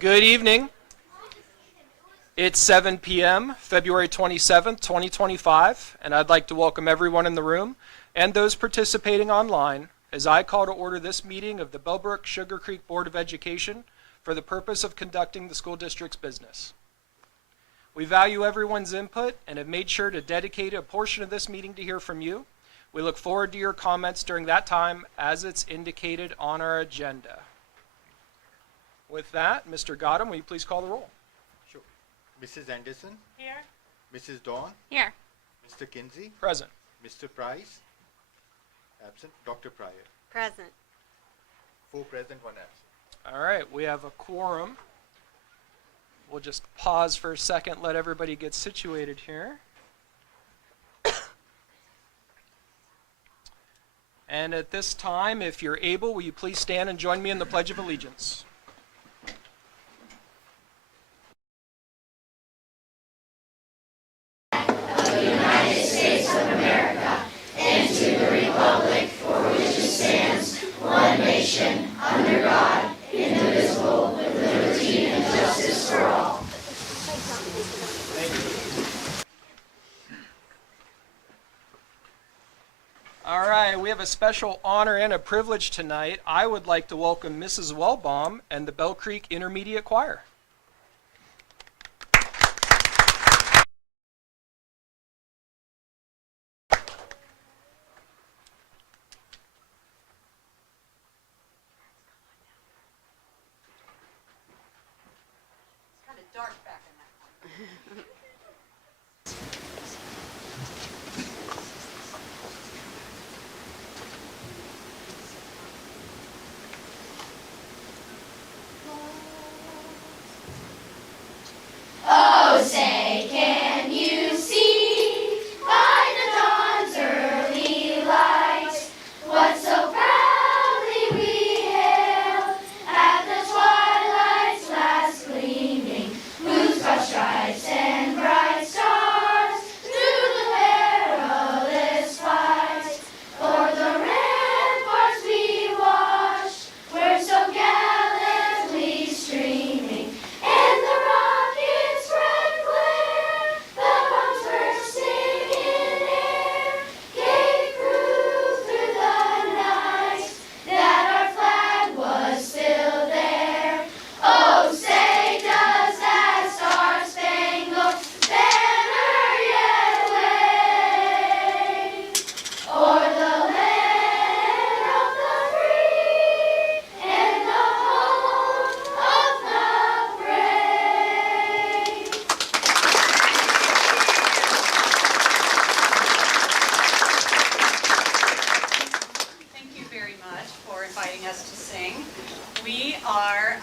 Good evening. It's 7 p.m., February 27th, 2025, and I'd like to welcome everyone in the room and those participating online as I call to order this meeting of the Bellbrook-Sugarcreek Board of Education for the purpose of conducting the school district's business. We value everyone's input and have made sure to dedicate a portion of this meeting to hear from you. We look forward to your comments during that time as it's indicated on our agenda. With that, Mr. Gotham, will you please call the roll? Sure. Mrs. Anderson? Here. Mrs. Dawn? Here. Mr. Kinsey? Present. Mr. Price? Absent. Dr. Pryor? Present. 4 present, 1 absent. All right, we have a quorum. We'll just pause for a second, let everybody get situated here. And at this time, if you're able, will you please stand and join me in the Pledge of Allegiance? All right, we have a special honor and a privilege tonight. I would like to welcome Mrs. Wellbaum and the Bell Creek Intermediate Choir. It's kind of dark back in that corner. Oh, say, can you see by the dawn's early light what so proudly we hailed at the twilight's last gleaming, whose broad stripes and bright stars through the perilous fight o'er the ramparts we watched were so gallantly streaming, and the rockets' red glare, the bombs bursting in air, gave proof through the night that our flag was still there. Oh, say, does that star-spangled banner yet wave o'er the land of the free and the home of the brave? Thank you very much for inviting us to sing. We are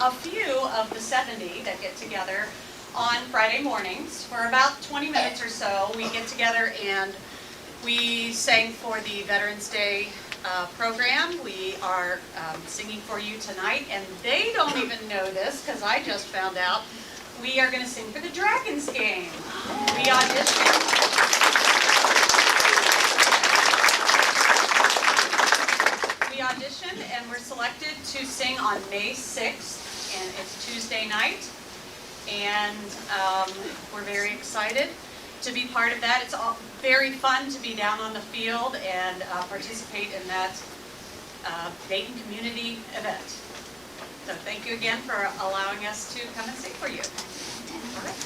a few of the 70 that get together on Friday mornings. For about 20 minutes or so, we get together and we sang for the Veterans Day program. We are singing for you tonight, and they don't even know this because I just found out. We are going to sing for the Dragons game. We auditioned and were selected to sing on May 6th, and it's Tuesday night, and we're very excited to be part of that. It's all very fun to be down on the field and participate in that Dayton community event. So thank you again for allowing us to come and sing for you. All right.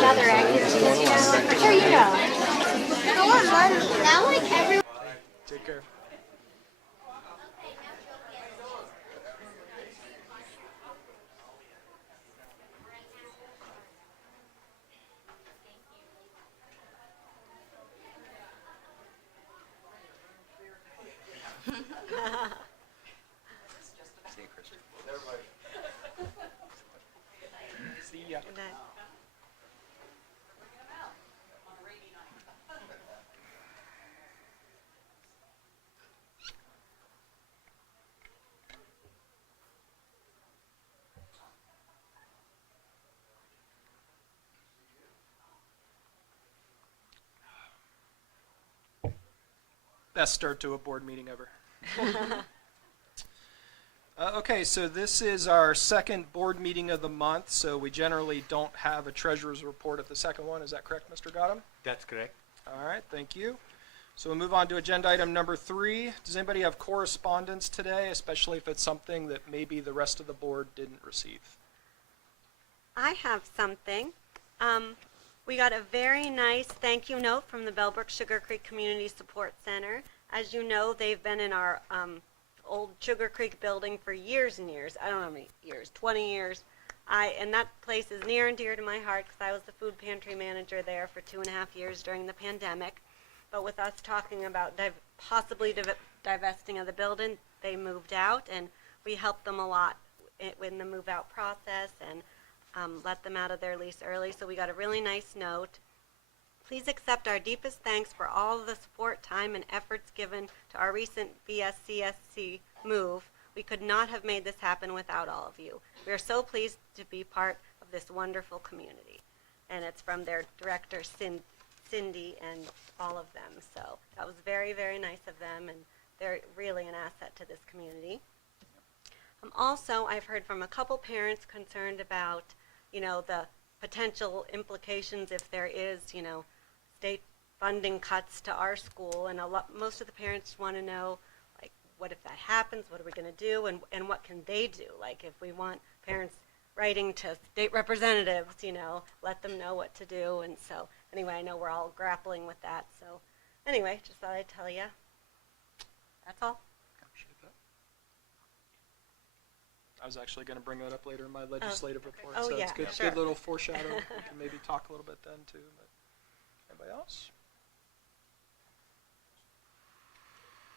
Other activities, sure, you know. Now, like everyone. Take care. See ya. Best start to a board meeting ever. Okay, so this is our second board meeting of the month, so we generally don't have a treasurer's report at the second one. Is that correct, Mr. Gotham? That's correct. All right, thank you. So we'll move on to agenda item number 3. Does anybody have correspondence today, especially if it's something that maybe the rest of the board didn't receive? I have something. We got a very nice thank you note from the Bellbrook-Sugarcreek Community Support Center. As you know, they've been in our old Sugar Creek building for years and years. I don't know how many years, 20 years. And that place is near and dear to my heart because I was the food pantry manager there for 2.5 years during the pandemic. But with us talking about possibly divesting of the building, they moved out, and we helped them a lot in the move-out process and let them out of their lease early. So we got a really nice note. Please accept our deepest thanks for all of the support, time, and efforts given to our recent BSCSC move. We could not have made this happen without all of you. We are so pleased to be part of this wonderful community. And it's from their director, Cindy, and all of them. So that was very, very nice of them, and they're really an asset to this community. Also, I've heard from a couple parents concerned about, the potential implications if there is, state funding cuts to our school, and most of the parents want to know, like, what if that happens? What are we going to do? And what can they do? Like, if we want parents writing to state representatives, let them know what to do. And so, anyway, I know we're all grappling with that. So, anyway, just thought I'd tell you. That's all. Appreciate that. I was actually going to bring that up later in my legislative report, Oh, so yeah, it's good, sure. good little foreshadow. We can maybe talk a little bit then too. But anybody else?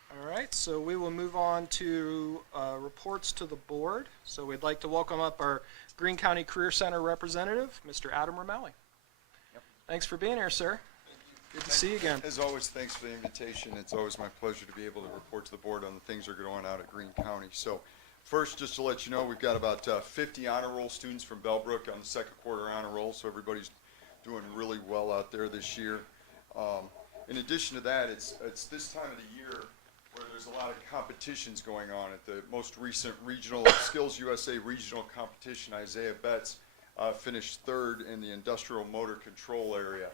All right, so we will move on to reports to the board. So we'd like to welcome up our Greene County Career Center representative, Mr. Adam Romali. Yep. Thanks for being here, sir. Good to see you again. As always, thanks for the invitation. It's always my pleasure to be able to report to the board on the things that are going on out at Greene County. So first, just to let you know, we've got about 50 honor roll students from Bellbrook on the second quarter honor roll, so everybody's doing really well out there this year. In addition to that, it's this time of the year where there's a lot of competitions going on. At the most recent regional Skills USA regional competition, Isaiah Betts finished third in the industrial motor control area.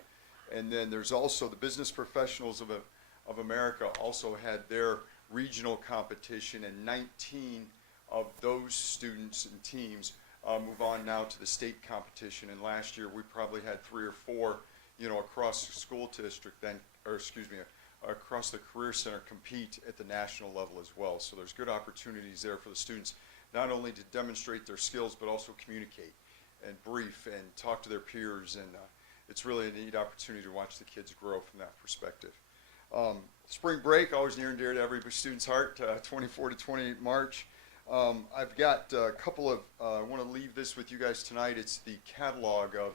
And then there's also the Business Professionals of America also had their regional competition, and 19 of those students and teams move on now to the state competition. And last year we probably had 3 or 4, across the school district across the Career Center compete at the national level as well. So there's good opportunities there for the students, not only to demonstrate their skills, but also communicate and brief and talk to their peers. And it's really a neat opportunity to watch the kids grow from that perspective. Spring break, always near and dear to every student's heart, 24 to 28 March. I've got a couple of, I want to leave this with you guys tonight. It's the catalog of,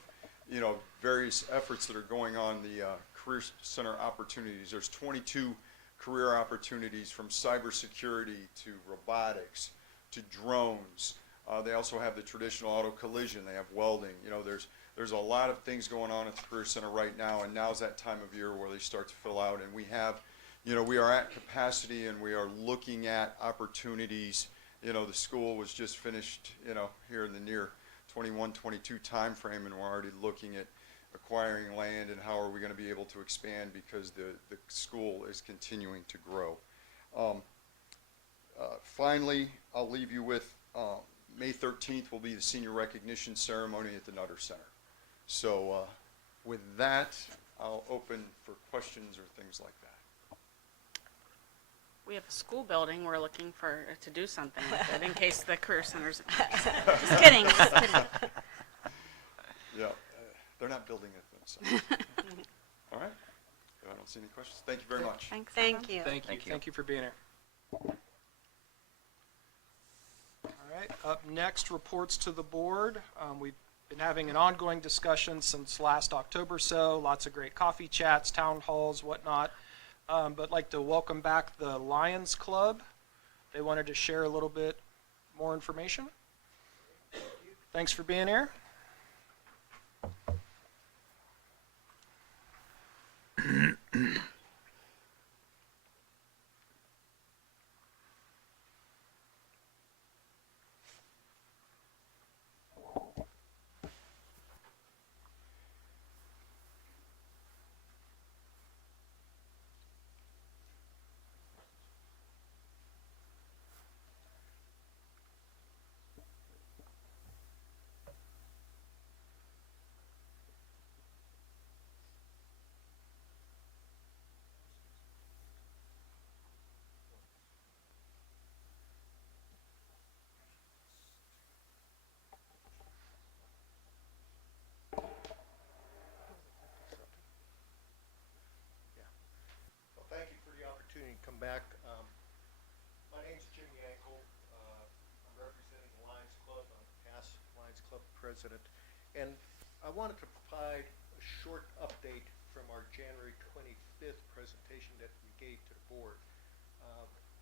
various efforts that are going on, the Career Center opportunities. There's 22 career opportunities, from cybersecurity to robotics to drones. They also have the traditional auto collision. They have welding. There's a lot of things going on at the Career Center right now, and now's that time of year where they start to fill out. And we have, we are at capacity, and we are looking at opportunities. The school was just finished, here in the near 21-22 time frame, and we're already looking at acquiring land and how are we going to be able to expand, because the school is continuing to grow. Finally, I'll leave you with May 13th will be the senior recognition ceremony at the Nutter Center. So with that, I'll open for questions or things like that. We have a school building we're looking for to do something with it in case the Career Center's. Just kidding. Just kidding. Yeah, they're not building it themselves. All right. If I don't see any questions, thank you very much. Thanks. Thank you. Thank you for being here. All right, up next, reports to the board. We've been having an ongoing discussion since last October, so lots of great coffee chats, town halls, whatnot. But I'd like to welcome back the Lions Club. They wanted to share a little bit more information. Thanks for being here. President. And I wanted to provide a short update from our January 25th presentation that we gave to the board.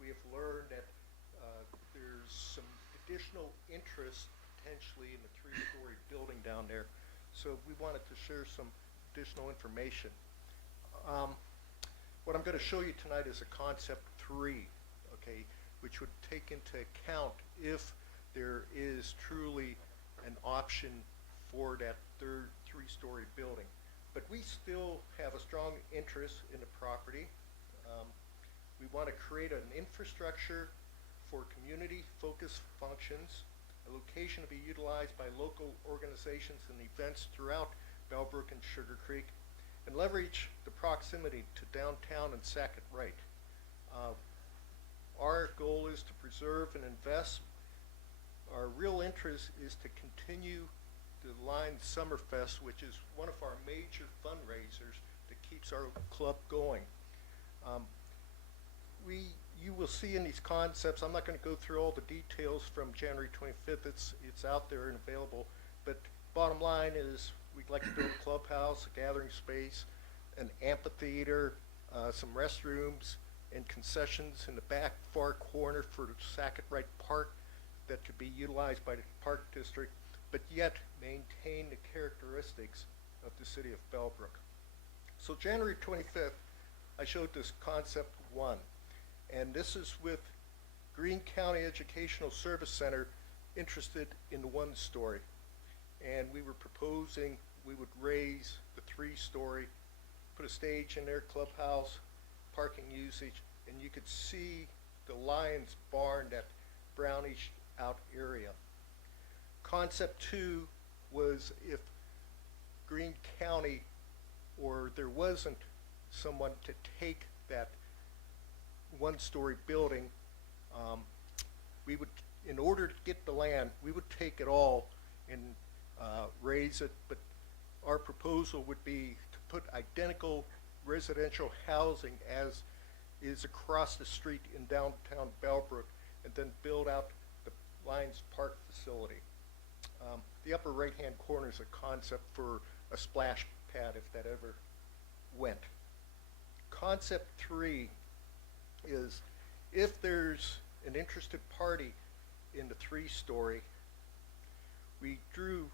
We have learned that there's some additional interest potentially in the three-story building down there. So we wanted to share some additional information. What I'm going to show you tonight is a concept 3, okay, which would take into account if there is truly an option for that third three-story building. But we still have a strong interest in the property. We want to create an infrastructure for community-focused functions, a location to be utilized by local organizations and events throughout Bellbrook and Sugarcreek, and leverage the proximity to downtown and Sackett Wright. Our goal is to preserve and invest. Our real interest is to continue the Lions Summerfest, which is one of our major fundraisers that keeps our club going. You will see in these concepts, I'm not going to go through all the details from January 25th, it's out there and available, but bottom line is we'd like to build a clubhouse, a gathering space, an amphitheater, some restrooms, and concessions in the back far corner for Sackett Wright Park that could be utilized by the Park District, but yet maintain the characteristics of the city of Bellbrook. So January 25th, I showed this concept 1, and this is with Greene County Educational Service Center interested in the 1-story. And we were proposing we would raise the 3-story, put a stage in their clubhouse, parking usage, and you could see the Lions barn, that brownish out area. Concept 2 was if Greene County, or there wasn't someone to take that 1-story building, we would, in order to get the land, we would take it all and raise it, but our proposal would be to put identical residential housing as is across the street in downtown Bellbrook, and then build out the Lions Park facility. The upper right-hand corner is a concept for a splash pad if that ever went. Concept 3 is if there's an interested party in the 3-story, we drew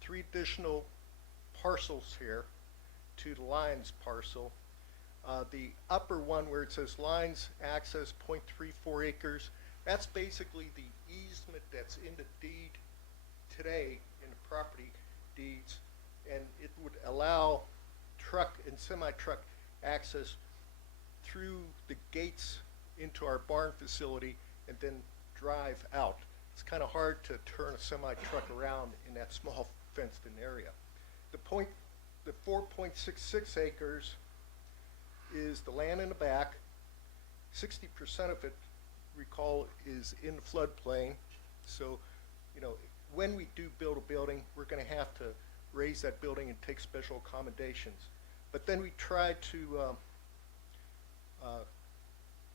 3 additional parcels here to the Lions parcel. The upper one where it says Lions access 0.34 acres, that's basically the easement that's in the deed today in the property deeds, and it would allow truck and semi-truck access through the gates into our barn facility and then drive out. It's kind of hard to turn a semi-truck around in that small fenced-in area. The 4.66 acres is the land in the back. 60% of it, recall, is in the floodplain. So, you know, when we do build a building, we're going to have to raise that building and take special accommodations. But then we tried to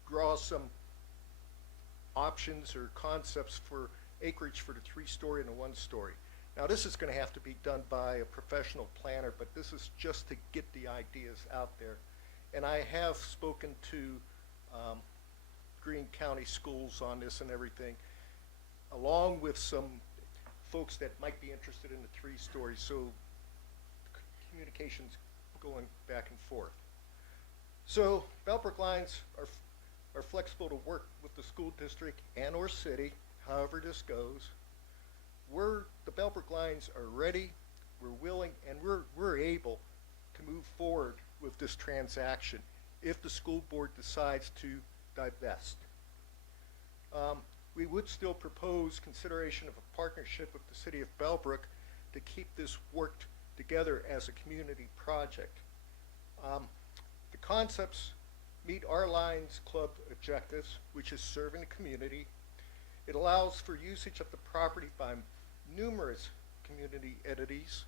draw some options or concepts for acreage for the 3-story and the 1-story. Now this is going to have to be done by a professional planner, but this is just to get the ideas out there. And I have spoken to Greene County schools on this and everything, along with some folks that might be interested in the 3-story, so communications going back and forth. So Bellbrook Lions are flexible to work with the school district and or city, however this goes. The Bellbrook Lions are ready, we're willing, and we're able to move forward with this transaction if the school board decides to divest. We would still propose consideration of a partnership with the city of Bellbrook to keep this worked together as a community project. The concepts meet our Lions Club objectives, which is serving the community. It allows for usage of the property by numerous community entities,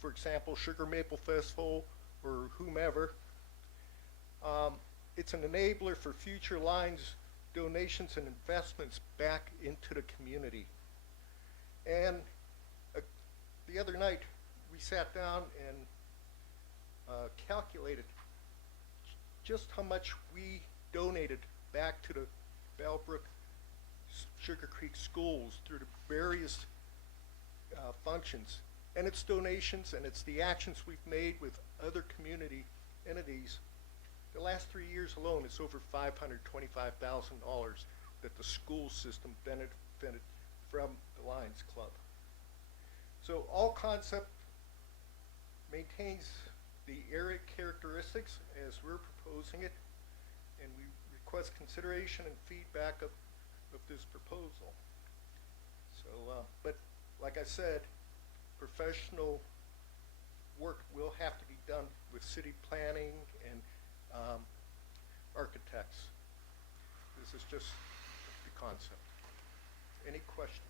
for example, Sugar Maple Festival or whomever. It's an enabler for future Lions donations and investments back into the community. And sat down and calculated just how much we donated back to the Bellbrook-Sugarcreek schools through the various functions. And it's donations and it's the actions we've made with other community entities. The last 3 years alone, it's over $525,000 that the school system benefited from the Lions Club. So all concept maintains the area characteristics as we're proposing it, and we request consideration and feedback of this proposal. So, but like I said, professional work will have to be done with city planning and architects. This is just the concept. Any questions?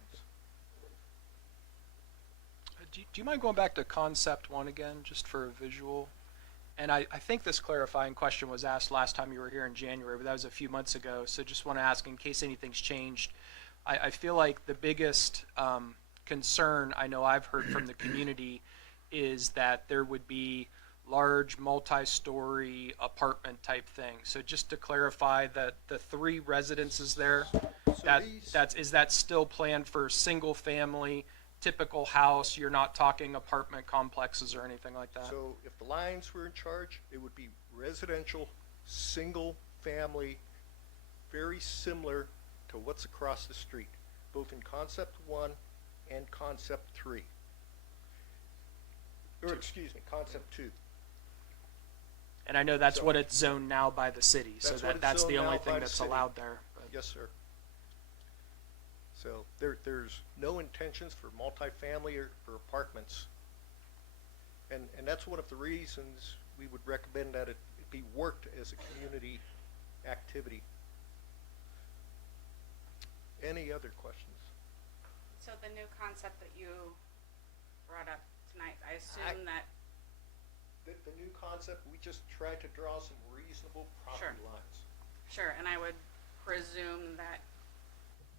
Do you mind going back to concept one again, just for a visual? And I think this clarifying question was asked last time you were here in January, but that was a few months ago. So just want to ask in case anything's changed. I feel like the biggest concern I know I've heard from the community is that there would be large multi-story apartment type thing. So just to clarify that the 3 residences there, is that still planned for single family, typical house? You're not talking apartment complexes or anything like that? So if the Lions were in charge, it would be residential, single family, very similar to what's across the street, both in concept 1 and concept 3. Or excuse me, concept 2. And I know that's So- what it's zoned now by the city, so That's what it's that's the zoned only now by thing the that's city. allowed there. But- Yes, sir. So there's no intentions for multifamily or for apartments. And that's one of the reasons we would recommend that it be worked as a community activity. Any other questions? So the new concept that you brought up tonight, I assume that, The new concept, we just tried to draw some reasonable property Sure. lines. sure, and I would presume that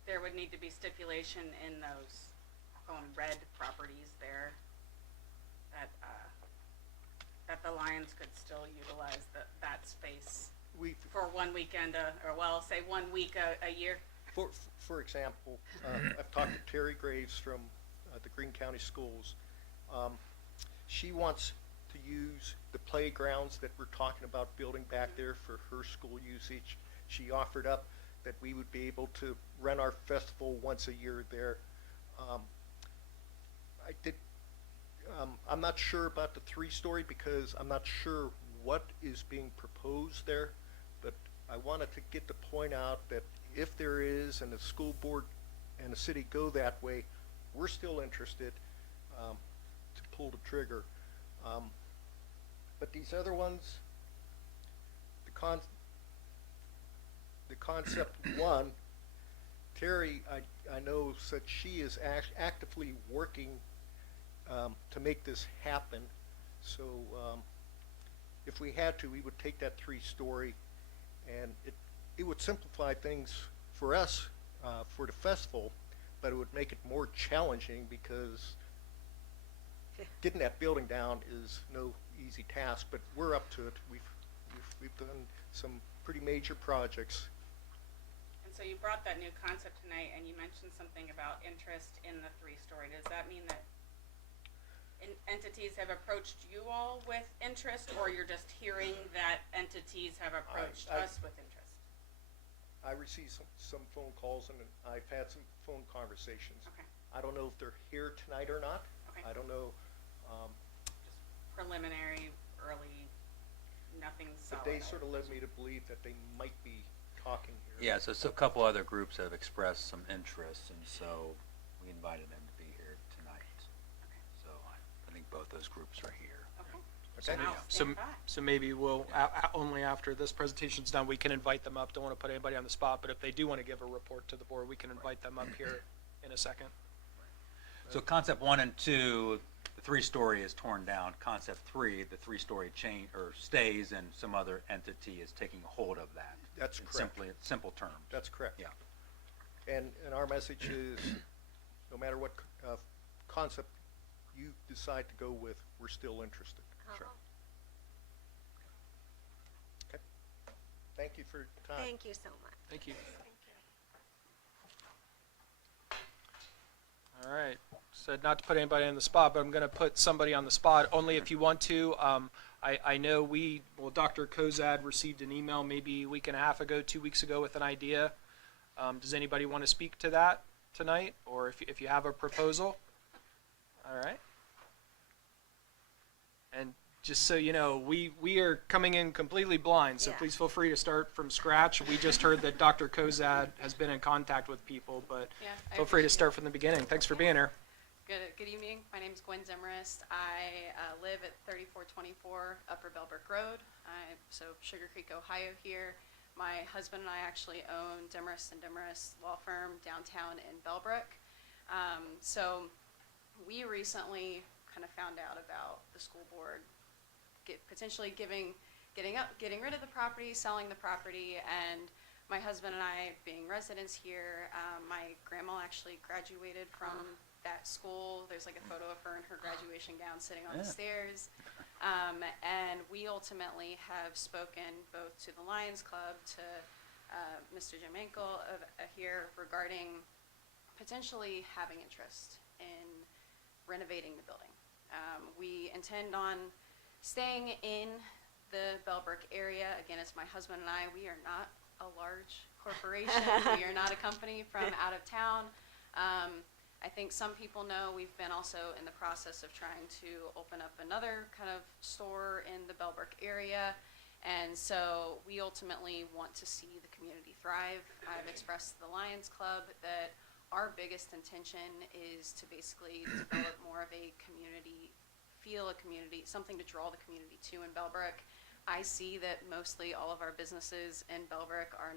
there would need to be stipulation in those, I'll call them red properties there, that, that the Lions could still utilize that space We, for one weekend, or well, say 1 week a year. For example, I've talked to Terry Graves from the Greene County Schools. She wants to use the playgrounds that we're talking about building back there for her school usage. She offered up that we would be able to run our festival once a year there. I'm not sure about the 3-story because I'm not sure what is being proposed there, but I wanted to get the point out that if there is, and the school board and the city go that way, we're still interested to pull the trigger. But these other ones, the concept 1, Terry, I know said she is actively working to make this happen. So if we had to, we would take that 3-story, and it would simplify things for us for the festival, but it would make it more challenging because getting that building down is no easy task. But we're up to it. We've done some pretty major projects. And so you brought that new concept tonight, and you mentioned something about interest in the 3-story. Does that mean that entities have approached you all with interest, or you're just hearing that entities have approached us with interest? I received some phone calls and I've had some phone conversations. Okay. I don't know if they're here tonight or not. Okay. I don't know. Just preliminary, early, nothing solid. But they sort of led me to believe that they might be talking here. Yeah, so a couple other groups have expressed some interest, and so we invited them to be here tonight. So I think both those groups are here. Okay. Okay. I'll So, stand by. so maybe we'll, only after this presentation's done, we can invite them up. Don't want to put anybody on the spot, but if they do want to give a report to the board, we can invite them up here in a second. So concept 1 and 2, the 3-story is torn down. Concept 3, the 3-story chain or stays, and some other entity is taking hold of that. That's In correct. simple terms. That's correct. Yeah. And our message is, no matter what concept you decide to go with, we're still interested. Sure. Okay. Thank you for your time. Thank you so much. Thank you. All right. Said not to put anybody on the spot, but I'm going to put somebody on the spot only if you want to. I know Dr. Kozad received an email maybe a week and a half ago, 2 weeks ago with an idea. Does anybody want to speak to that tonight, or if you have a proposal? All right. And just so you know, we are coming in completely blind, so Yeah. please feel free to start from scratch. We just heard that Dr. Kozad has been in contact with people, but Yeah, I feel free to appreciate start it. from the beginning. Thanks for being here. Good evening. My name is Gwen Zimmerist. I live at 3424 Upper Bellbrook Road. So Sugar Creek, Ohio here. My husband and I actually own Demarest and Demarest Law Firm downtown in Bellbrook. So we recently kind of found out about the school board potentially getting rid of the property, selling the property, and my husband and I, being residents here, my grandma actually graduated from that school. There's like a photo of her in her graduation gown sitting on the Yeah. stairs. And we ultimately have spoken both to the Lions Club, to Mr. Jim Ankle here regarding potentially having interest in renovating the building. We intend on staying in the Bellbrook area. Again, it's my husband and I. We are not a large corporation. We are not a company from out of town. I think some people know we've been also in the process of trying to open up another kind of store in the Bellbrook area. And so we ultimately want to see the community thrive. I've expressed to the Lions Club that our biggest intention is to basically develop more of a community feel, something to draw the community to in Bellbrook. I see that mostly all of our businesses in Bellbrook are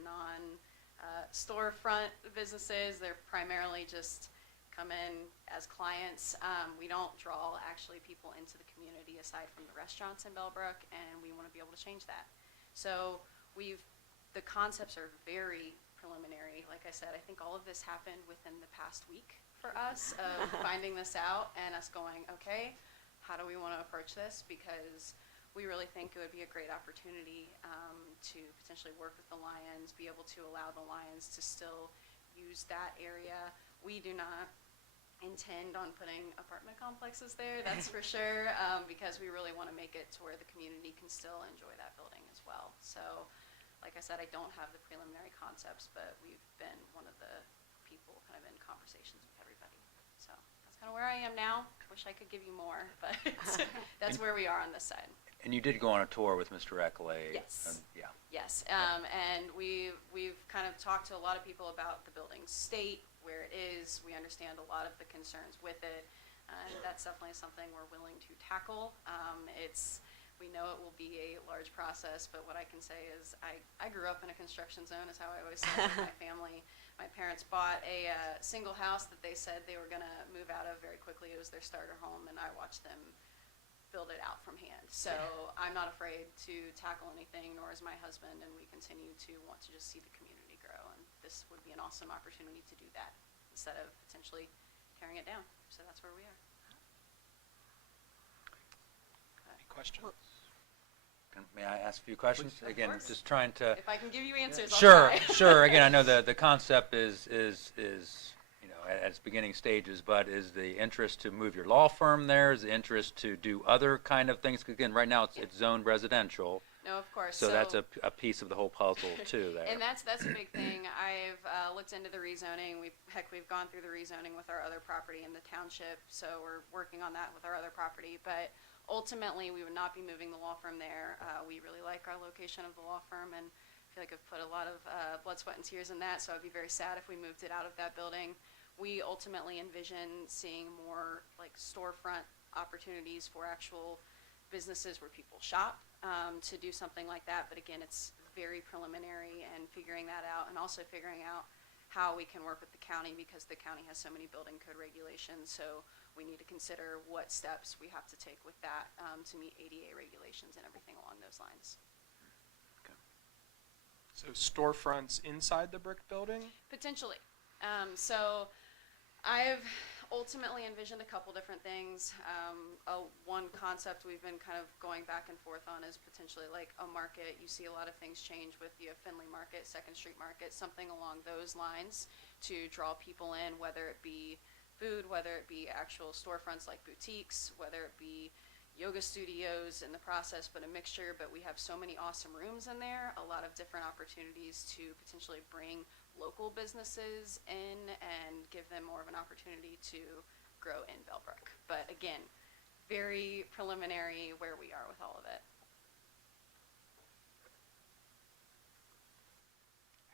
storefront businesses. They're primarily just come in as clients. We don't draw actually people into the community aside from the restaurants in Bellbrook, and we want to be able to change that. So the concepts are very preliminary. Like I said, I think all of this happened within the past week for us of finding this out and us going, okay, how do we want to approach this? Because we really think it would be a great opportunity to potentially work with the Lions, be able to allow the Lions to still use that area. We do not intend on putting apartment complexes there, that's for sure, because we really want to make it to where the community can still enjoy that building as well. So, like I said, I don't have the preliminary concepts, but we've been one of the people kind of in conversations with everybody. So that's kind of where I am now. Wish I could give you more, but that's where we are on this side. And you did go on a tour with Mr. Eckley. Yes. Yeah. Yes, and we've kind of talked to a lot of people about the building's state, where it is. We understand a lot of the concerns with it, and that's definitely something we're willing to tackle. We know it will be a large process, but what I can say is I grew up in a construction zone, is how I always say it with my family. My parents bought a single house that they said they were going to move out of very quickly. It was their starter home, and I watched them build it out from hand. So I'm not afraid to tackle anything, nor is my husband, and we continue to want to just see the community grow, and this would be an awesome opportunity to do that instead of potentially tearing it down. So that's where we are. Any questions? May I ask a few questions? Of Again, course. just trying to. If I can give you answers, I'll Sure, try. sure. Again, I know the concept is at its beginning stages, but is the interest to move your law firm there? Is the interest to do other kind of things? 'Cause again, right now it's zoned residential, No, of course. so that's a piece of the whole puzzle too there. And that's a big thing. I've looked into the rezoning. We've gone through the rezoning with our other property in the township, so we're working on that with our other property. But ultimately, we would not be moving the law firm there. We really like our location of the law firm, and I feel like I've put a lot of blood, sweat, and tears in that, so I'd be very sad if we moved it out of that building. We ultimately envision seeing more like storefront opportunities for actual businesses where people shop, to do something like that. But again, it's very preliminary, and figuring that out, and also figuring out how we can work with the county, because the county has so many building code regulations. So we need to consider what steps we have to take with that, to meet ADA regulations and everything along those lines. So storefronts inside the brick building? Potentially. So I've ultimately envisioned a couple different things. One concept we've been kind of going back and forth on is potentially like a market. You see a lot of things change with the Finley Market, Second Street Market, something along those lines to draw people in, whether it be food, whether it be actual storefronts like boutiques, whether it be yoga studios in the process, but a mixture. But we have so many awesome rooms in there, a lot of different opportunities to potentially bring local businesses in and give them more of an opportunity to grow in Bellbrook. But again, very preliminary where we are with all of it.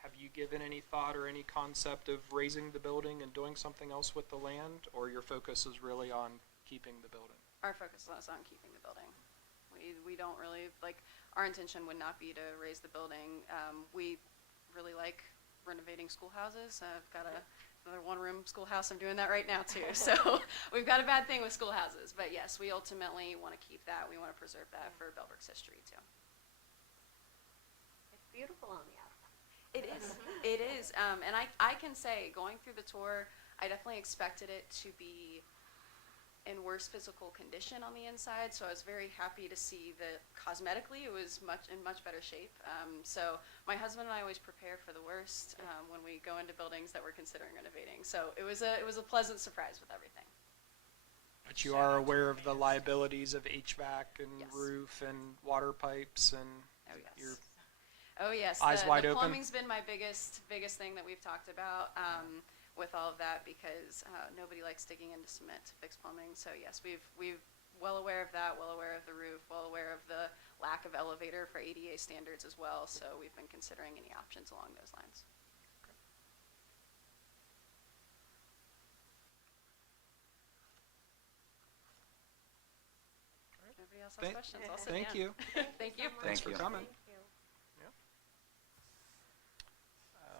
Have you given any thought or any concept of raising the building and doing something else with the land, or your focus is really on keeping the building? Our focus is on keeping the building. We don't really, like, our intention would not be to raise the building. We really like renovating schoolhouses. I've got another one-room schoolhouse. I'm doing that right now too. So we've got a bad thing with schoolhouses. But yes, we ultimately want to keep that. We want to preserve that for Bellbrook's history too. It's beautiful on the outside. It is. It is. And I can say, going through the tour, I definitely expected it to be in worse physical condition on the inside, so I was very happy to see that cosmetically it was in much better shape. So my husband and I always prepare for the worst when we go into buildings that we're considering renovating. So it was a pleasant surprise with everything. But you are aware of the liabilities of HVAC and Yes. roof and water pipes, and Oh yes. you're Oh yes. eyes wide the open? plumbing's been my biggest thing that we've talked about. With all of that, because nobody likes digging into cement to fix plumbing. So yes, we've well aware of that, well aware of the roof, well aware of the lack of elevator for ADA standards as well. So we've been considering any options along those lines. Nobody else has Thank- questions? I'll sit thank down. you. Thank you. Thanks Thank for you. coming. Thank you.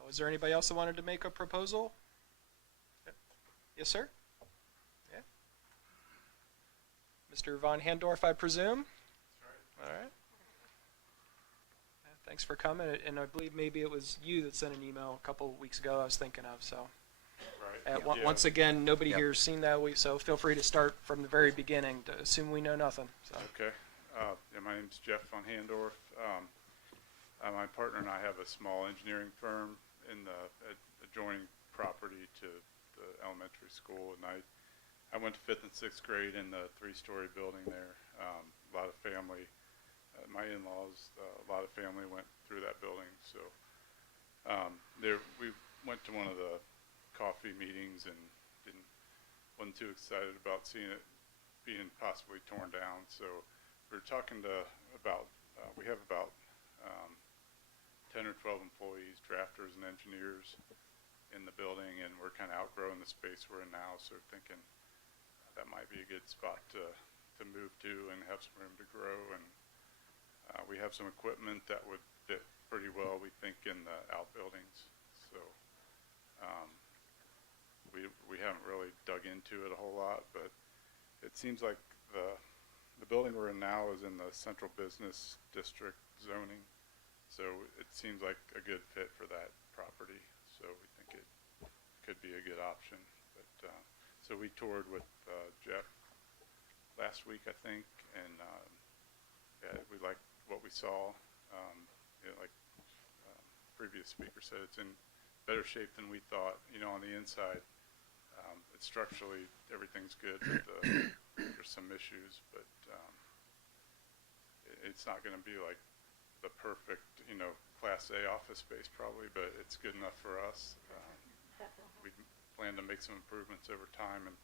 Was there anybody else that wanted to make a proposal? Yes, sir? Yeah. Mr. Von Handorf, I presume? All right. Thanks for coming, and I believe maybe it was you that sent an email a couple of weeks ago I was thinking of, so. Right. Once again, nobody Yep. here has seen that, so feel free to start from the very beginning, to assume we know nothing, so. Okay. Yeah, my name's Jeff Von Handorf. My partner and I have a small engineering firm in the adjoining property to the elementary school, and I went to 5th and 6th grade in the 3-story building there. A lot of family, my in-laws, a lot of family went through that building, so we went to one of the coffee meetings and wasn't too excited about seeing it being possibly torn down. So we were talking about we have about 10 or 12 employees, drafters and engineers in the building, and we're kind of outgrowing the space we're in now, so thinking that might be a good spot to move to and have some room to grow. And we have some equipment that would fit pretty well, we think, in the outbuildings. So we haven't really dug into it a whole lot, but it seems like the building we're in now is in the central business district zoning, so it seems like a good fit for that property. So we think it could be a good option. But so we toured with Jeff last week, I think, and yeah, we liked what we saw. Like previous speaker said, it's in better shape than we thought. On the inside, it's structurally everything's good, but there's some issues. But it's not going to be like the perfect, Class A office space probably, but it's good enough for us. We plan to make some improvements over time, and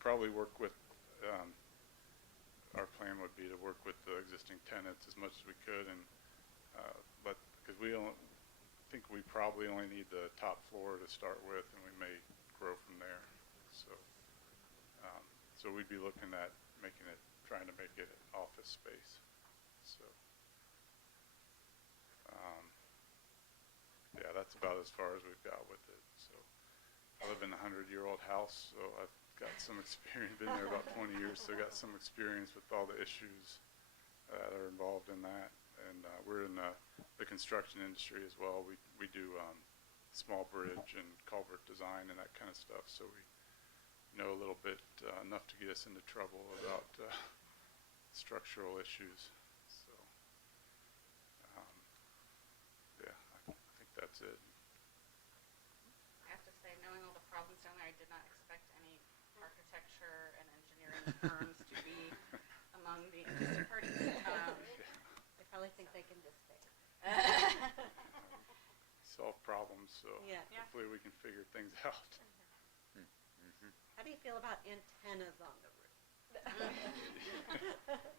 probably work with. Our plan would be to work with the existing tenants as much as we could, and because we don't think we probably only need the top floor to start with, and we may grow from there. So we'd be looking at trying to make it office space. So yeah, that's about as far as we've got with it. So I live in a 100-year-old house, so I've got some experience, been there about 20 years, so got some experience with all the issues that are involved in that. And we're in the construction industry as well. We do small bridge and culvert design and that kind of stuff, so we know a little bit, enough to get us into trouble about structural issues. So, yeah, I think that's it. I have to say, knowing all the problems down there, I did not expect any architecture and engineering firms to be among the interested parties. They probably think they can just fix. Solve problems, so Yeah. Yeah. hopefully we can figure things out. How do you feel about antennas on the roof?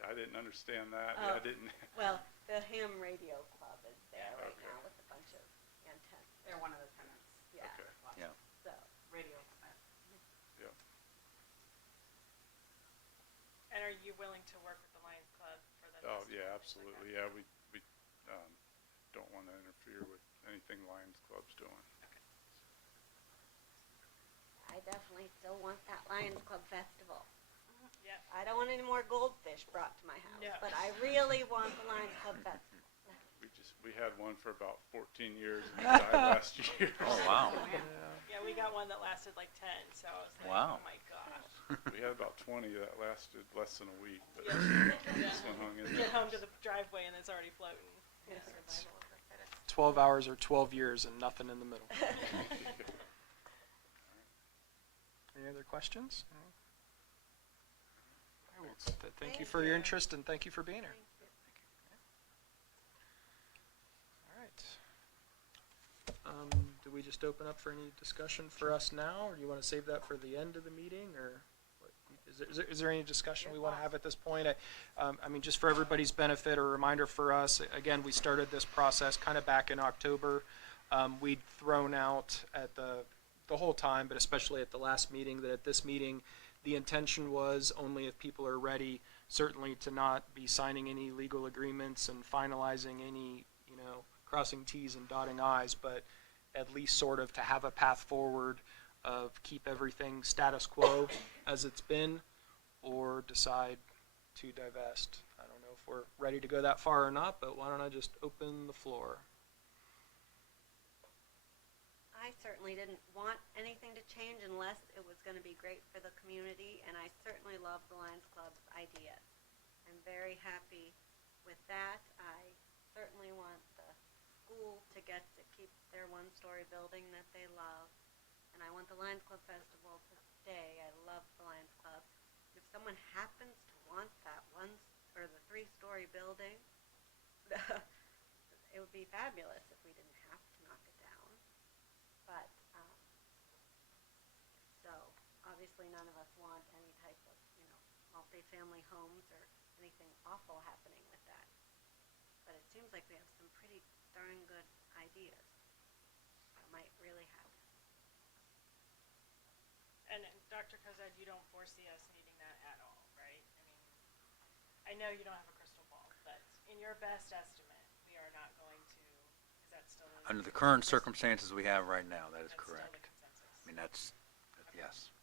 I didn't understand that. Oh. I didn't. Well, the ham radio club is there right Okay. now with a bunch of antennas. They're one of the tenants. Yeah. Okay. Yeah. So, Radio. Yep. And are you willing to work with the Lions Club for the Oh, festival? yeah, absolutely. Yeah, we don't want to interfere with anything Lions Club's doing. I definitely still want that Lions Club festival. Yep. I don't want any more goldfish brought to my house, No. but I really want the Lions Club festival. We had one for about 14 years and it died last year. Oh, wow. Yeah, we got one that lasted like 10, so I was like, Wow. oh my gosh. We had about 20 that lasted less than a week, but Yeah. this one hung in Get there. home to the driveway and it's already floating. Survival of the fittest. 12 hours or 12 years and nothing in the middle. Any other questions? All right, well, thank you for your interest and thank you for being here. All right. Do we just open up for any discussion for us now, or do you want to save that for the end of the meeting, or what, is there any discussion we want to have at this point? I mean, just for everybody's benefit, or a reminder for us, again, we started this process kind of back in October. We'd thrown out at the whole time, but especially at the last meeting, that at this meeting, the intention was only if people are ready, certainly to not be signing any legal agreements and finalizing any, crossing T's and dotting I's, but at least sort of to have a path forward of keep everything status quo as it's been, or decide to divest. I don't know if we're ready to go that far or not, but why don't I just open the floor? I certainly didn't want anything to change unless it was going to be great for the community, and I certainly love the Lions Club's idea. I'm very happy with that. I certainly want the school to get to keep their one-story building that they love, and I want the Lions Club Festival to stay. I love the Lions Club. If someone happens to want that the three-story building, it would be fabulous if we didn't have to knock it down. But, so, obviously none of us want any type of, multifamily homes or anything awful happening with that. But it seems like we have some pretty darn good ideas that might really happen. And Dr. Kozad, you don't foresee us needing that at all, right? I know you don't have a crystal ball, but in your best estimate, we are not going to, is that still the Under the current circumstances we have right now, that is that's still the correct. consensus? I mean, that's, yes.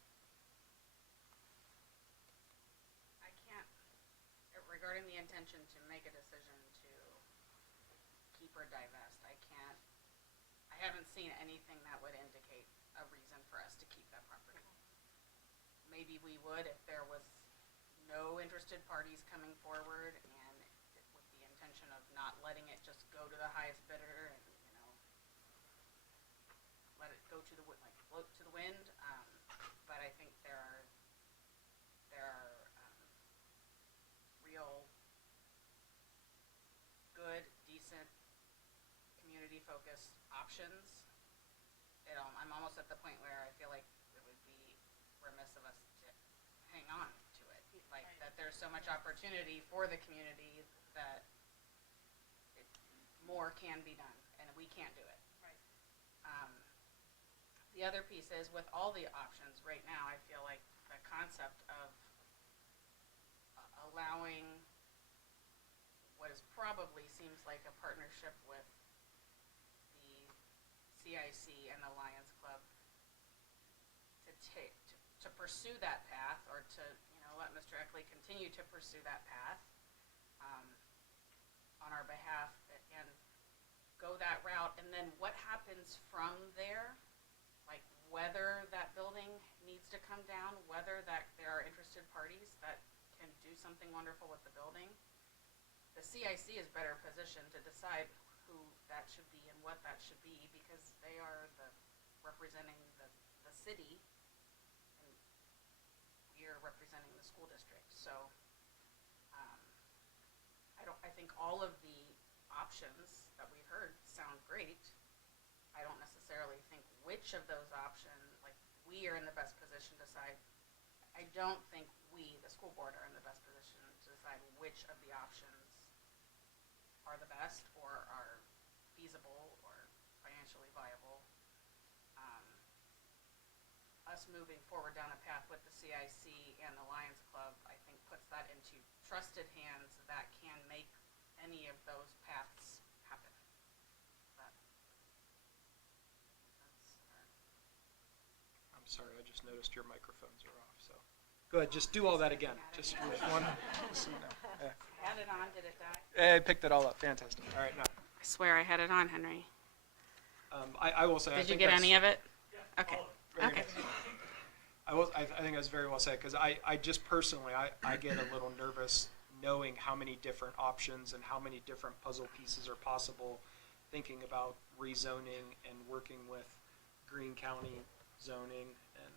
I can't, regarding the intention to make a decision to keep or divest, I haven't seen anything that would indicate a reason for us to keep that property. Maybe we would if there was no interested parties coming forward and with the intention of not letting it just go to the highest bidder and, let it go to the, float to the wind. But I think there are real good, decent, community-focused options. I'm almost at the point where I feel like it would be remiss of us to hang on to it. Like, that there's so much opportunity for the community that more can be done, and we can't do it. Right. The other piece is, with all the options right now, I feel like the concept of allowing what is probably seems like a partnership with the CIC and the Lions Club to pursue that path, or to let Mr. Eckley continue to pursue that path on our behalf and go that route, and then what happens from there, like whether that building needs needs to come down, whether that there are interested parties that can do something wonderful with the building. The CIC is better positioned to decide who that should be and what that should be, because they are representing the city, and we are representing the school district. So I think all of the options that we heard sound great. I don't necessarily think which of those options, like, we are in the best position to decide. I don't think we, the school board, are in the best position to decide which of the options are the best or are feasible or financially viable. Us moving forward down a path with the CIC and the Lions Club, I think, puts that into trusted hands that can make any of those paths happen. That makes sense? I'm sorry, I just noticed your microphones are off, so. Go ahead, just do all that again. Just one. So you know. Had it on, did it die? I picked it all up, fantastic. All right, now. I swear I had it on, Henry. I will say. Did you get any of it? Okay. Very Okay. nice. I think that's very well said, because I just personally, I get a little nervous knowing how many different options and how many different puzzle pieces are possible, thinking about rezoning and working with Greene County zoning, and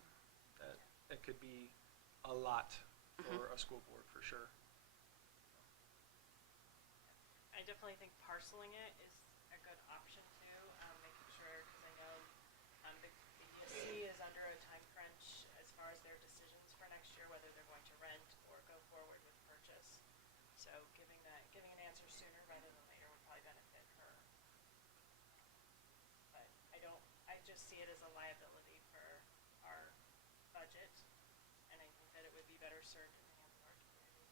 that could be a lot for a school board, for sure. I definitely think parceling it is a good option too, making sure, because I know the ESC is under a time crunch as far as their decisions for next year, whether they're going to rent or go forward with purchase. So giving an answer sooner rather than later would probably benefit her. But I just see it as a liability for our budget, and I think that it would be better served in the hands of our community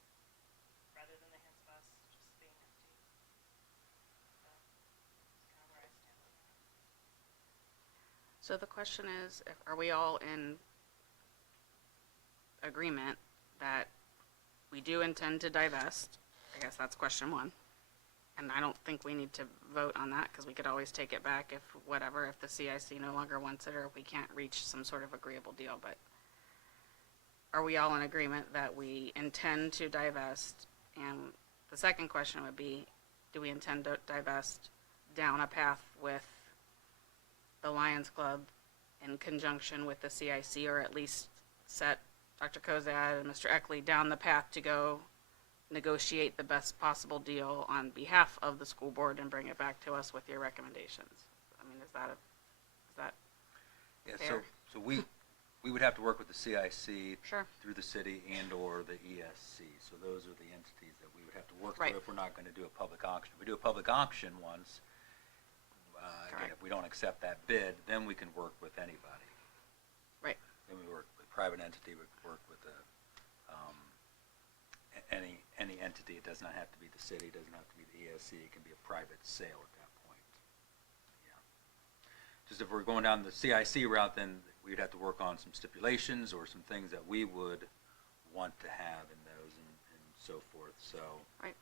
rather than the hands of us just being empty. So that's kind of where I stand on that. So the question is, are we all in agreement that we do intend to divest? I guess that's question one. And I don't think we need to vote on that, because we could always take it back if the CIC no longer wants it, or if we can't reach some sort of agreeable deal. But are we all in agreement that we intend to divest? And the second question would be, do we intend to divest down a path with the Lions Club in conjunction with the CIC, or at least set Dr. Kozad and Mr. Eckley down the path to go negotiate the best possible deal on behalf of the school board and bring it back to us with your recommendations? I mean, is that Yeah, fair? so we would have to work with the CIC Sure. through the city and or the ESC. So those are the entities that we would have to work Right. through if we're not going to do a public auction. If we do a public auction once, again, if we don't accept that bid, then we can work with anybody. Right. Then we work with private entity, we work with any entity. It does not have to be the city, it doesn't have to be the ESC, it can be a private sale at that point. Yeah. Just if we're going down the CIC route, then we'd have to work on some stipulations or some things that we would want to have in those and so forth. So. Right.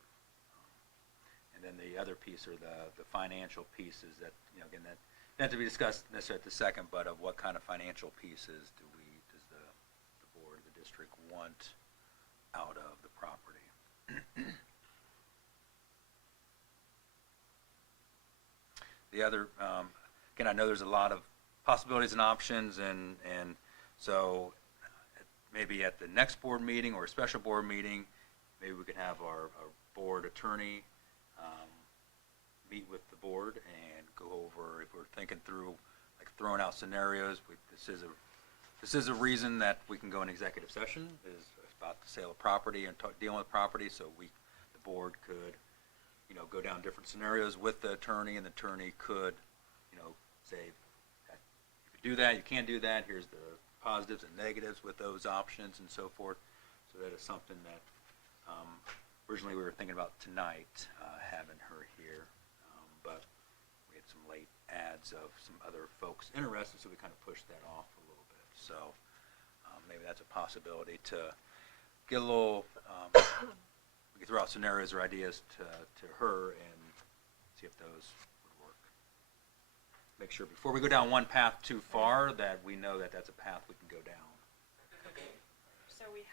And then the other piece are the financial pieces that, again, that not to be discussed necessarily at the second, but of what kind of financial pieces does the board, the district want out of the property. The other, again, I know there's a lot of possibilities and options, and so maybe at the next board meeting or a special board meeting, maybe we could have our board attorney meet with the board and go over, if we're thinking through, like throwing out scenarios. This is a reason that we can go in executive session, is about the sale of property and dealing with property. So the board could, go down different scenarios with the attorney, and the attorney could, say, if you do that, you can't do that. Here's the positives and negatives with those options and so forth. So that is something that originally we were thinking about tonight, having her here. But we had some late ads of some other folks interested, so we kind of pushed that off a little bit. So maybe that's a possibility to get a little, we can throw out scenarios or ideas to her and see if those would work. Make sure before we go down one path too far that we know that that's a path we can go down.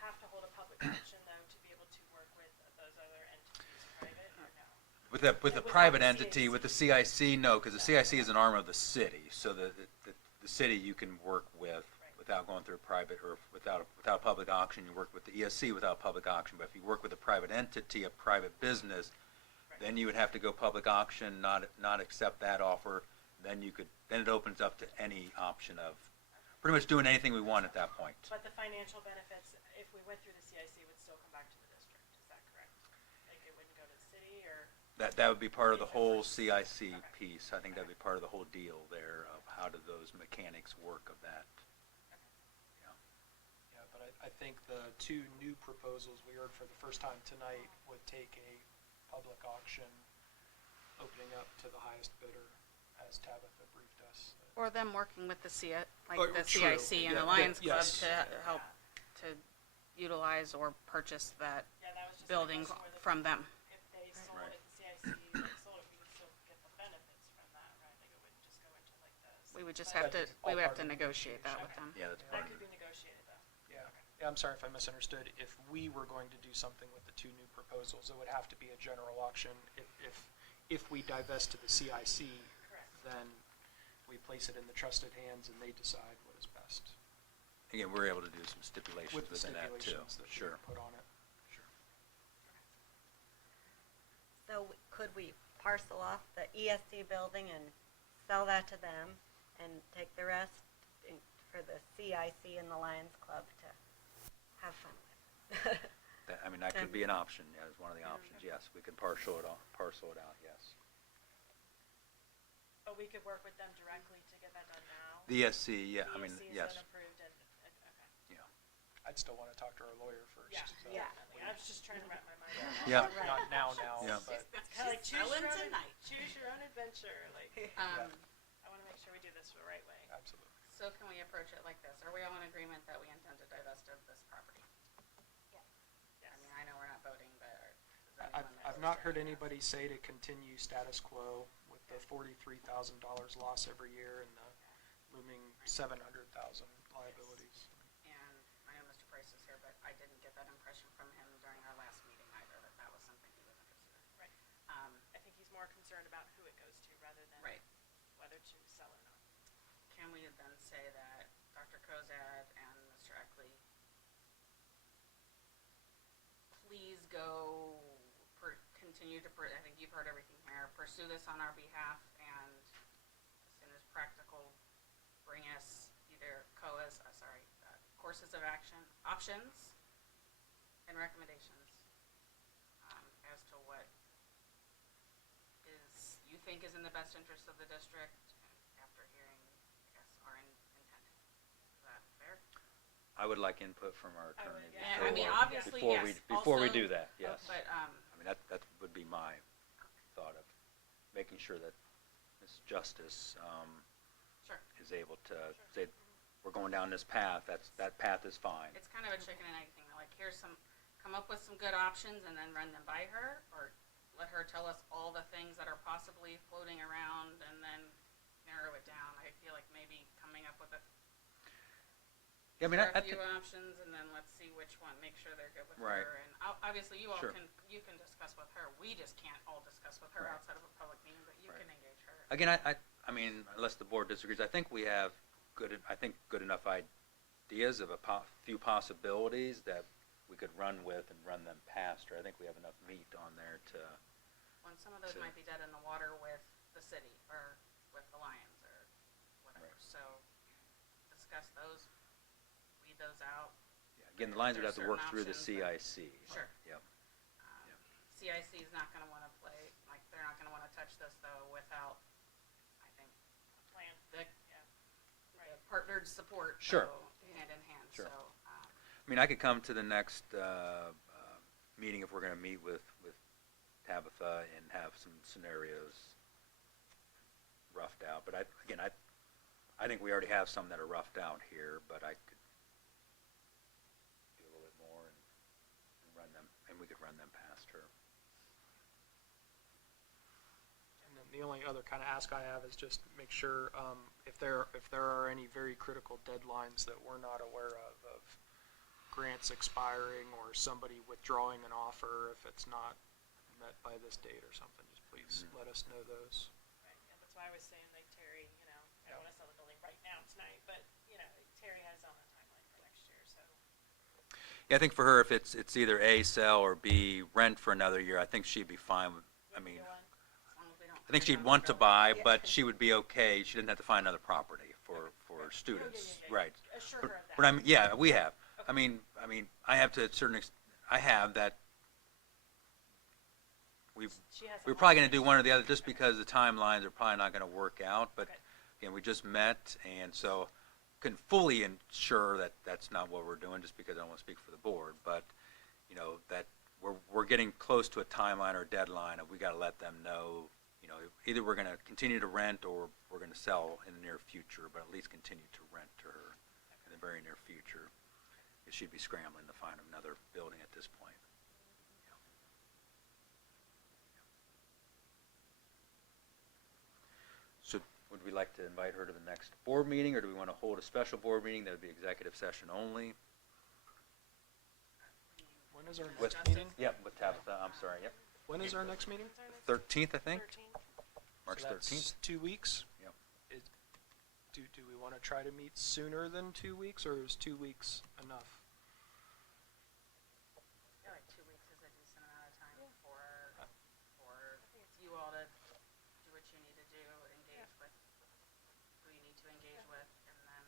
have to hold a public auction though to be able to work with those other entities, private or no? With a Without private the entity, CIC. with the CIC, no, because the CIC is an arm of the city. So the city you can work with without going through a private or without a public auction. You work with the ESC without public auction. But if you work with a private entity, a private business, then you would have to go public auction, not accept that offer. Then it opens up to any option of pretty much doing anything we want at that point. But the financial benefits, if we went through the CIC, would still come back to the district, is that correct? Like it wouldn't go to the city or? That would be part of the whole CIC piece. I think that would be part of the whole deal there of how do those mechanics work of that. Yeah, but I think the two new proposals we heard for the first time tonight would take a public auction, opening up to the highest bidder, as Tabitha briefed us. Or them working with the Oh, the true. CIC and Yeah, the Lions yeah, Club yes. to help to utilize or purchase that Yeah, that was just my building question, whether from them. if they sold Right. it, the CIC like, sold it, we would still get the benefits from that, right? Like it wouldn't just go into like the. We would just but have to, That's all we would have part to of the negotiate that with them. Yeah, that's That part of could it. be negotiated though. Yeah. Yeah, I'm sorry if I misunderstood. If we were going to do something with the two new proposals, it would have to be a general auction. If we divest to the CIC, Correct. then we place it in the trusted hands and they decide what is best Again, we're able to do some stipulations with the within that too. stipulations that we Sure. put on it. Sure. So could we parcel off the ESC building and sell that to them and take the rest for the CIC and the Lions Club to have fun with? That could be an option. Yeah, it's one of the options. Yes, we could parcel it out. Yes. But we could work with them directly to get that done now? The ESC, yeah. The ESC is Yes. then approved and, okay. Yeah. I'd still want to talk to our lawyer first. Yeah, so Yeah. definitely. I was just trying to wrap my mind around it. Yeah. Not now, Yeah. but It's kind of like Selling tonight. choose your own adventure, like, Um, I want to make sure we do this the right way. absolutely. So can we approach it like this? Are we all in agreement that we intend to divest of this property? Yes. I mean, I know we're not voting, but is I've, anyone I've not heard anybody say to continue status quo with the $43,000 loss every year and the looming $700,000 liabilities. And I know Mr. Price is here, but I didn't get that impression from him during our last meeting either, that that was something he was interested in. Right. Um, I think he's more concerned about who it goes to rather than right. whether to sell or not. Can we then say that Dr. Kozad and Mr. Eckley, please go, continue to, I think you've heard everything here, pursue this on our behalf and as soon as practical, bring us either courses of action, options and recommendations as to what you think is in the best interest of the district after hearing, I guess, our intent. Is that fair? I would like input from our I would, attorney. yeah. I mean, obviously, yes. Before we Also- do that, yes. But, That would be my thought of making sure that Ms. Justice sure. is able to say, we're going down this path, that path is fine. It's kind of a chicken and egg thing. Like, come up with some good options and then run them by her, or let her tell us all the things that are possibly floating around and then narrow it down. I feel like maybe coming up with a Yeah, I few think, options and then let's see which one, make sure they're good with Right. her. And obviously you all Sure. you can discuss with her. We just can't all discuss with her Right. outside of a public meeting, but you Right. can engage her. again, I mean, unless the board disagrees, I think we have good enough ideas of a few possibilities that we could run with and run them past her. I think we have enough meat on there to, When some of those So- might be dead in the water with the city or with the Lions or whatever. Right. So discuss those, weed those out. yeah, again, the lines would There's have to work certain through the options that- CIC. Sure. Yep. Um, CIC is not going to want to play, like they're not going to want to touch this though without, I think, Plan. the Right. partnered support. Sure. So, hand in hand. Sure. So I mean, I could come to the next meeting if we're going to meet with Tabitha and have some scenarios roughed out. But I think we already have some that are roughed out here, but I could do a little bit more and run them, and we could run them past her. And then the only other kind of ask I have is just make sure if there are any very critical deadlines that we're not aware of grants expiring or somebody withdrawing an offer if it's not met by this date or something, just please let us know those. Right, yeah, that's why I was saying, like, Terry, I don't wanna sell the building right now tonight, but, Terry has on a timeline for next year, so. Yeah, I think for her, if it's either A, sell, or B, rent for another year, I think she'd be fine with, I mean, I think she'd want to buy, but she would be okay. She didn't have to find another property for students, right? Assure But, her of that. but yeah, we have. I mean, I have to a certain I have that. She has We're probably going to do one or the other just because the timelines are probably not going to work out. But again, we just met, and so couldn't fully ensure that that's not what we're doing just because I don't want to speak for the board. But that we're getting close to a timeline or a deadline, and we got to let them know. Either we're going to continue to rent or we're going to sell in the near future, but at least continue to rent to her in the very near future. She'd be scrambling to find another building at this point. So would we like to invite her to the next board meeting, or do we want to hold a special board meeting that would be executive session only? When is our next meeting? Yep, with Tabitha, I'm sorry, yep. When is our next meeting? 13th, I think, 13. March So that's 13th. 2 weeks? Yep. Do we want to try to meet sooner than 2 weeks, or is 2 weeks enough? I feel like 2 weeks is a decent amount of time for you all to do what you need to do, engage with who you need to engage with, and then,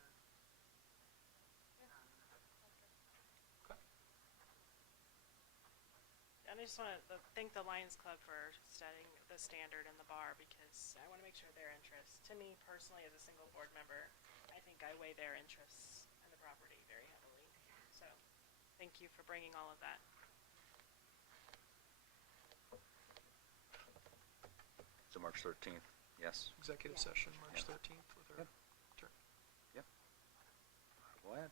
And I just want to thank the Lions Club for setting the standard in the bar, because I want to make sure their interests, to me personally as a single board member, I think I weigh their interests in the property very heavily. So thank you for bringing all of that. So March 13th, yes. Executive session, March 13th with our Yep. attorney. Yep. Go ahead.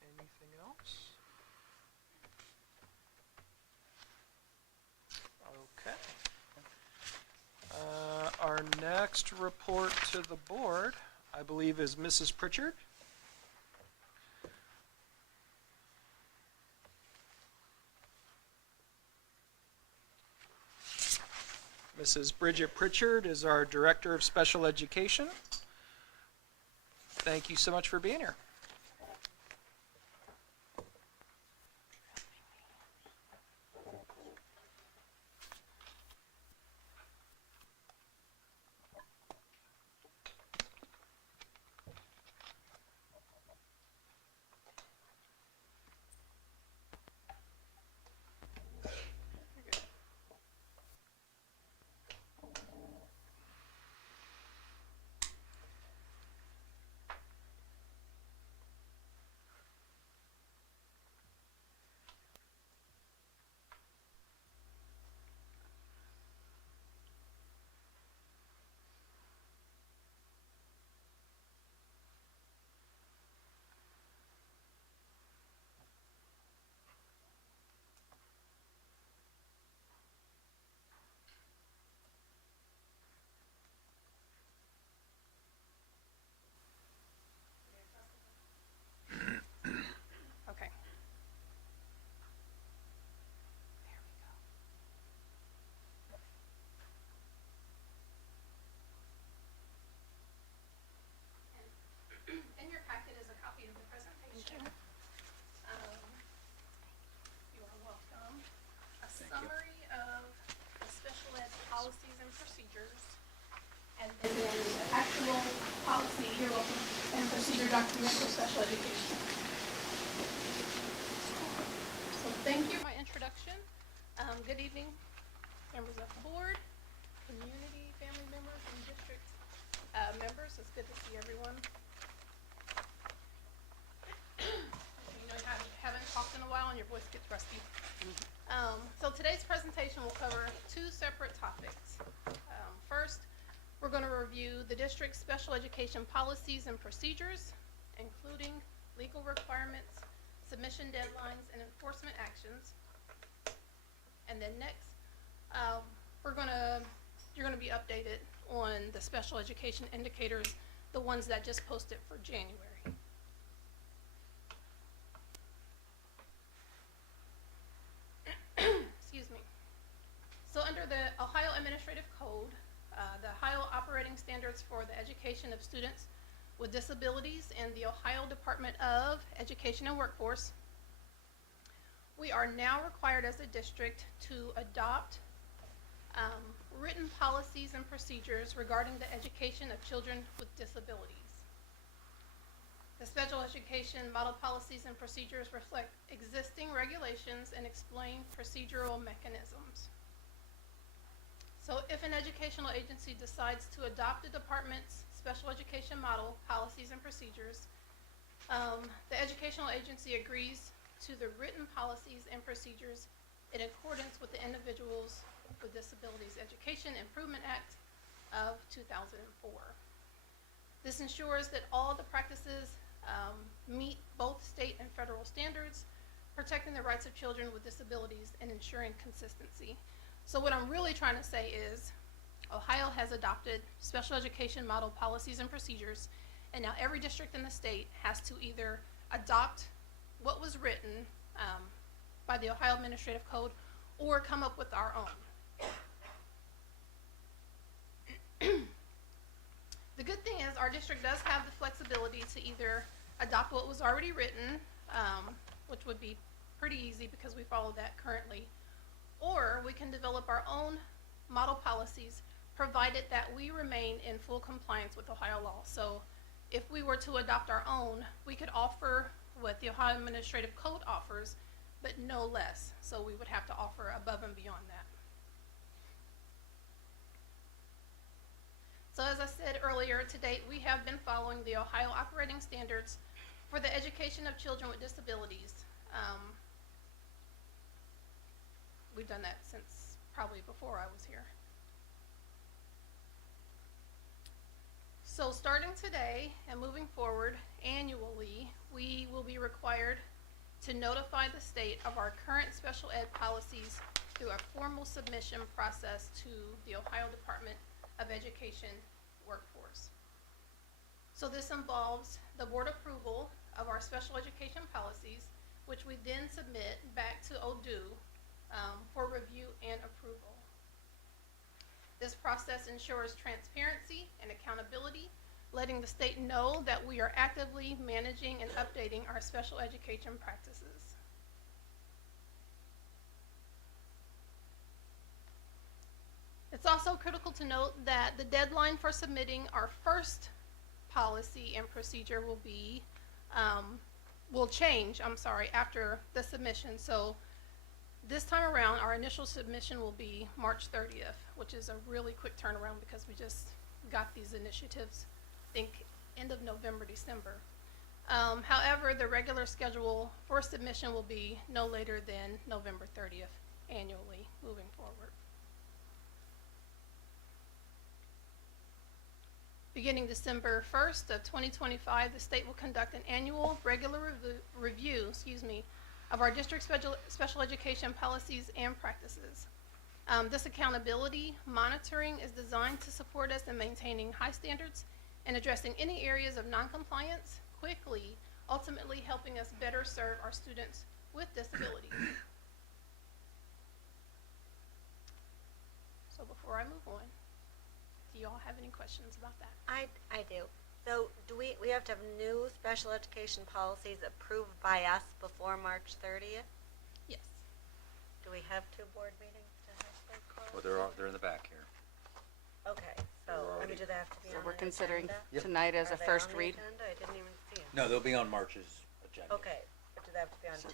Anything else? Okay. Our next report to the board, I believe, is Mrs. Pritchard. Mrs. Bridget Pritchard is our Director of Special Education. Thank you so much for being here. okay. In your packet is a copy of the presentation. You are welcome. A summary of the special ed policies and procedures. And then the actual policy, you're welcome, and procedure document for special education. So thank you for my introduction. Good evening, members of the board, community, family members, and district members. It's good to see everyone. You haven't talked in a while and your voice gets rusty. So today's presentation will cover two separate topics. First, we're going to review the district's special education policies and procedures, including legal requirements, submission deadlines, and enforcement actions. And then next, you're going to be updated on the special education indicators, the ones that just posted for January. the Ohio Administrative Code, the Ohio Operating Standards for the Education of Students with Disabilities, and the Ohio Department of Education and Workforce, we are now required as a district to adopt written policies and procedures regarding the education of children with disabilities. The special education model policies and procedures reflect existing regulations and explain procedural mechanisms. So if an educational agency decides to adopt the department's special education model policies and procedures, the educational agency agrees to the written policies and procedures in accordance with the Individuals with Disabilities Education Improvement Act of 2004. This ensures that all the practices meet both state and federal standards, protecting the rights of children with disabilities and ensuring consistency. So what I'm really trying to say is Ohio has adopted special education model policies and procedures, and now every district in the state has to either adopt what was written by the Ohio Administrative Code or come up with our own. The good thing is our district does have the flexibility to either adopt what was already written, which would be pretty easy because we follow that currently, or we can develop our own model policies provided that we remain in full compliance with Ohio law. So if we were to adopt our own, we could offer what the Ohio Administrative Code offers, but no less. So we would have to offer above and beyond that. So as I said earlier, to date, we have been following the Ohio Operating Standards for the Education of Children with Disabilities. We've done that since probably before I was here. So starting today and moving forward annually, we will be required to notify the state of our current special ed policies through a formal submission process to the Ohio Department of Education Workforce. So this involves the board approval of our special education policies, which we then submit back to ODU for review and approval. This process ensures transparency and accountability, letting the state know that we are actively managing and updating our special education practices. It's also critical to note that the deadline for submitting our first policy and procedure will change after the submission. So this time around, our initial submission will be March 30th, which is a really quick turnaround because we just got these initiatives, I think, end of November, December. However, the regular schedule for submission will be no later than November 30th annually moving forward. Beginning December 1st of 2025, the state will conduct an annual regular review of our district special education policies and practices. This accountability monitoring is designed to support us in maintaining high standards and addressing any areas of noncompliance quickly, ultimately helping us better serve our students with disabilities. So before I move on, do you all have any questions about that? I do. So do we have to have new special education policies approved by us before March 30th? Yes. Do we have 2 board meetings to have those closed? Well, they're in the back here. Okay, so, do they have to be So on we're an considering agenda? tonight as Are a they first on the read. agenda? I didn't even see them. No, they'll be on March's agenda. Okay, but do they have to be on 2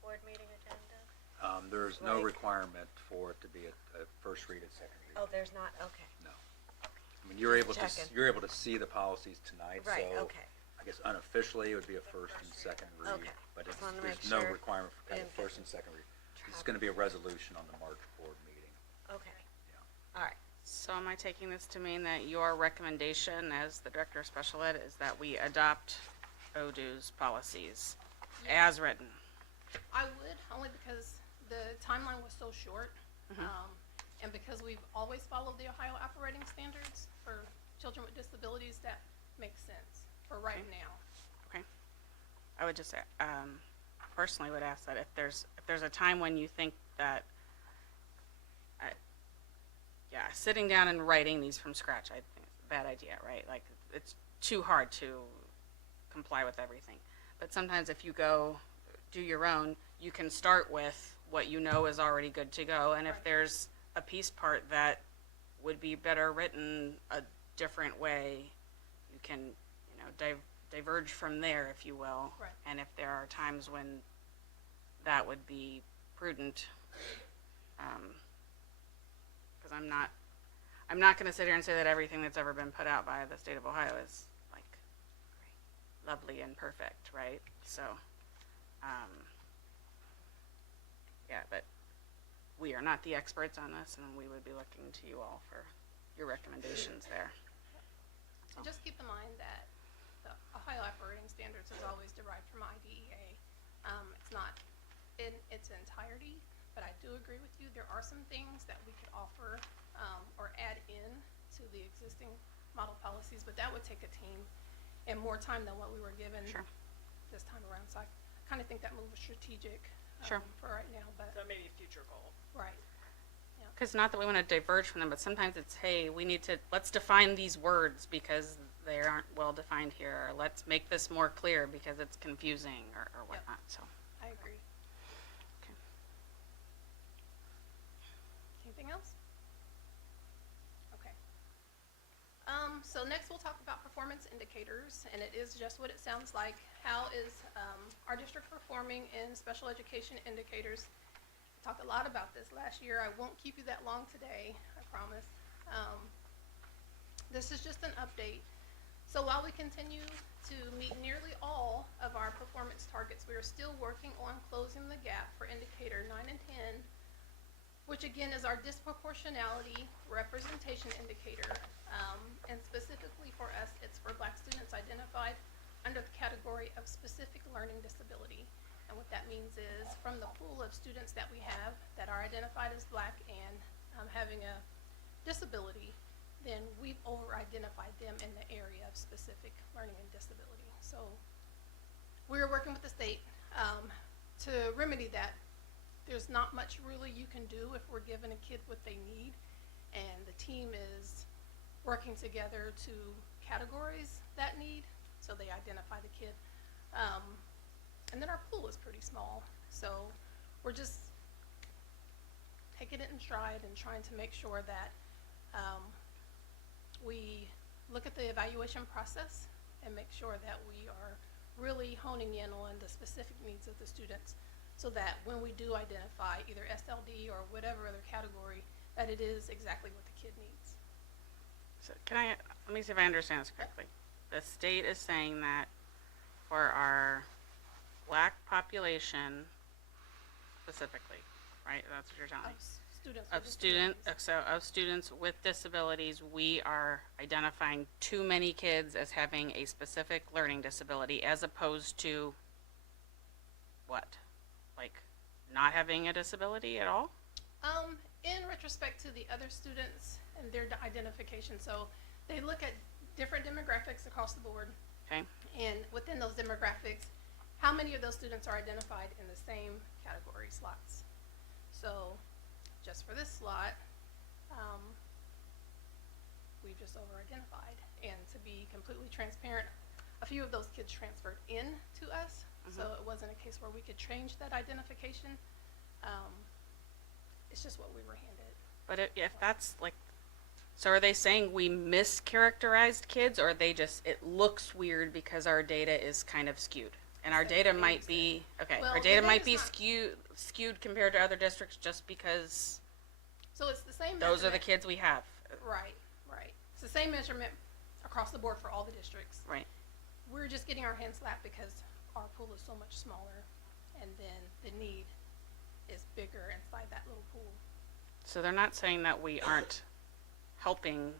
board meeting agendas? There's no Like- requirement for it to be a first read and second read. Oh, there's not, okay. No. I mean, you're able to checking. see the policies tonight, Right, so okay. I guess unofficially it would be a first and second read. Okay. But Just wanted to there's make no sure requirement for kind of we didn't first get and second read. It's trapped. gonna be a resolution on the March board meeting. Okay. Yeah. All right. So am I taking this to mean that your recommendation as the Director of Special Ed is that we adopt ODU's policies as written? I would, only because the timeline was so short, and because we've always followed the Ohio operating standards for children with disabilities, that makes sense for right now. Okay. I would just, personally would ask that if there's a time when you think that yeah, sitting down and writing these from scratch, I think it's a bad idea, right? Like, it's too hard to comply with everything. But sometimes if you go do your own, you can start with what you know is already good to go. And if Right. there's a piece part that would be better written a different way, you can, you know, diverge from there, if you will. Right. And if there are times when that would be prudent, because I'm not going to sit here and say that everything that's ever been put out by the state of Ohio is like lovely and perfect, right? So, yeah, but we are not the experts on this, and we would be looking to you all for your recommendations there. And just keep in mind that the Ohio operating standards is always derived from IDEA. It's not in its entirety, but I do agree with you. There are some things that we could offer or add in to the existing model policies, but that would take a team and more time than what we were given Sure. this time around. So I kind of think that move was strategic Sure. for right now, but So maybe a future goal. right. Because not that we want to diverge from them, but sometimes it's, hey, let's define these words because they aren't well defined here, or let's make this more clear because it's confusing, or whatnot, so. I agree. Okay. Anything else? Okay. So next we'll talk about performance indicators, and it is just what it sounds like. How is our district performing in special education indicators? We talked a lot about this last year. I won't keep you that long today, I promise. This is just an update. So while we continue to meet nearly all of our performance targets, we are still working on closing the gap for indicator 9 and 10, which again is our disproportionality representation indicator. And specifically for us, it's for Black students identified under the category of specific learning disability. And what that means is from the pool of students that we have that are identified as Black and having a disability, then we've over-identified them in the area of specific learning and disability. So we're working with the state to remedy that. There's not much really you can do if we're giving a kid what they need, and the team is working together to categorize that need so they identify the kid. And then our pool is pretty small, so we're just taking it in stride and trying to make sure that we look at the evaluation process and make sure that we are really honing in on the specific needs of the students, so that when we do identify either SLD or whatever other category, that it is exactly what the kid needs. So let me see if I understand this correctly. The state is saying that for our Black population specifically, right? That's what you're telling me. Of students with disabilities, we are identifying too many kids as having a specific learning disability as opposed to what? Like not having a disability at all? In retrospect to the other students and their identification, so they look at different demographics across the board, Okay. and within those demographics, how many of those students are identified in the same category slots? So just for this slot, we've just over-identified. And to be completely transparent, a few of those kids transferred in to us, so it wasn't a case where we could change that identification. It's just what we were handed. But if that's like, so are they saying we mischaracterized kids, or they just, it looks weird because our data is kind of skewed? And our data might be, okay, Well, our the data might data's be not- skewed compared to other districts just because So it's the same those are the measurement. kids we have. Right. It's the same measurement across the board for all the districts. Right. We're just getting our hands slapped because our pool is so much smaller, and then the need is bigger inside that little pool. So they're not saying that we aren't helping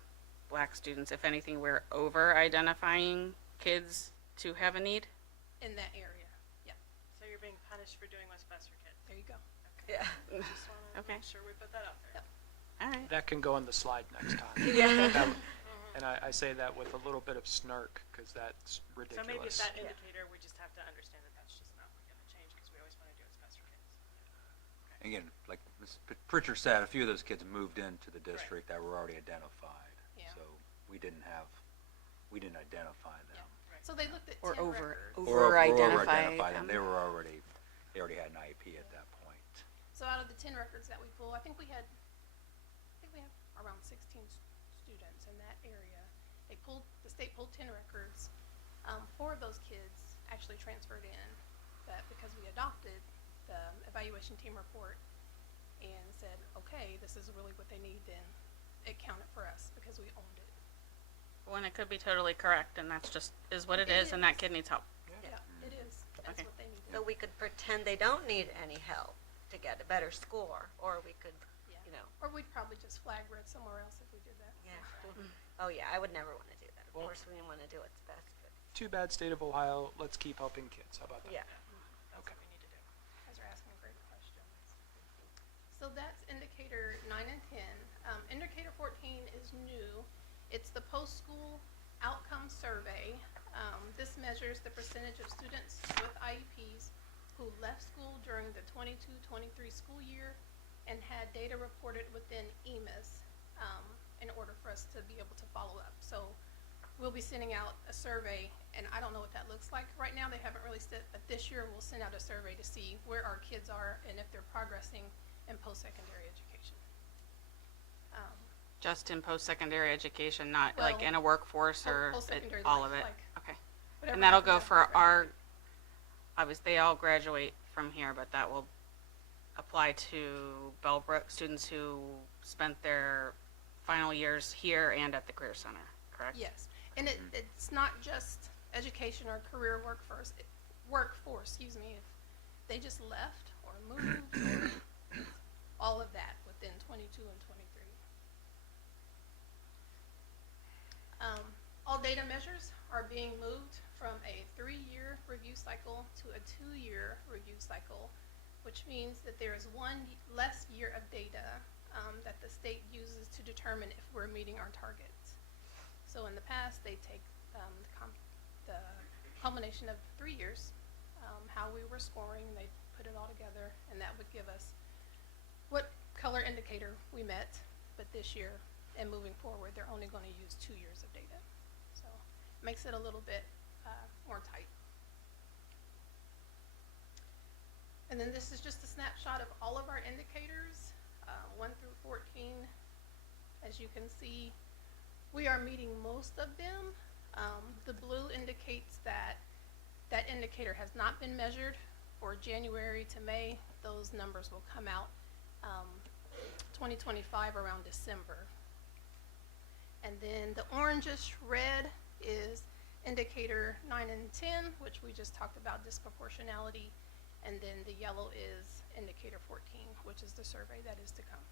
Black students. If anything, we're over-identifying kids to have a need? In that area, yeah. So you're being punished for doing what's best for kids. There you go. Yeah. Just want to Okay. make sure we put that out there. Yep. All right. That can go on the slide next time. And I say that with a little bit of snark, because that's So ridiculous. maybe it's that indicator, we just have to understand that that's just not going to change because we always want to do what's best for kids. Again, like as Pritchard said, a few of those kids moved into the district that were already identified. Yeah. So we didn't identify them. So they looked at Or 10 over- records. over-identify them. them. They already had an IEP at that point. So out of the 10 records that we pull, I think we have around 16 students in that area. The state pulled 10 records. 4 of those kids actually transferred in, but because we adopted the evaluation team report and said, okay, this is really what they need, then it counted for us because we owned it. When it could be totally correct, and that's just, is what it It is, and that is. kid needs help. Yeah, it is. That's Okay. what they need. So we could pretend they don't need any help to get a better score, or we could, Yeah. you know, Or we'd probably just flag red somewhere else if we did that. yeah. Oh, yeah, I would never want to do that. Of Well- course, we want to do what's best, but, Too bad, state of Ohio. Let's keep helping kids. How about that? yeah. That's what we need to do. You guys are asking great questions. So that's indicator 9 and 10. Indicator 14 is new. It's the post-school outcome survey. This measures the percentage of students with IEPs who left school during the 22-23 school year and had data reported within EMIS in order for us to be able to follow up. So we'll be sending out a survey, and I don't know what that looks like. Right now, they haven't really said, but this year we'll send out a survey to see where our kids are and if they're progressing in post-secondary education. Just in post-secondary education, not Well, like in a workforce or post-secondary all life, of it? like Okay. whatever And that'll happens go after for our, graduation. obviously, they all graduate from here, but that will apply to Bellbrook students who spent their final years here and at the Career Center, correct? Yes, and it's not just education or career workforce, excuse me, if they just left or moved, or all of that within 22 and 23. All data measures are being moved from a 3-year review cycle to a 2-year review cycle, which means that there is one less year of data that the state uses to determine if we're meeting our targets. So in the past, they take the culmination of 3 years, how we were scoring, they put it all together, and that would give us what color indicator we met. But this year and moving forward, they're only going to use 2 years of data. So it makes it a little bit more tight. And then this is just a snapshot of all of our indicators, 1 through 14. As you can see, we are meeting most of them. The blue indicates that that indicator has not been measured for January to May. Those numbers will come out 2025 around December. And then the orangish red is indicator 9 and 10, which we just talked about, disproportionality. And then the yellow is indicator 14, which is the survey that is to come.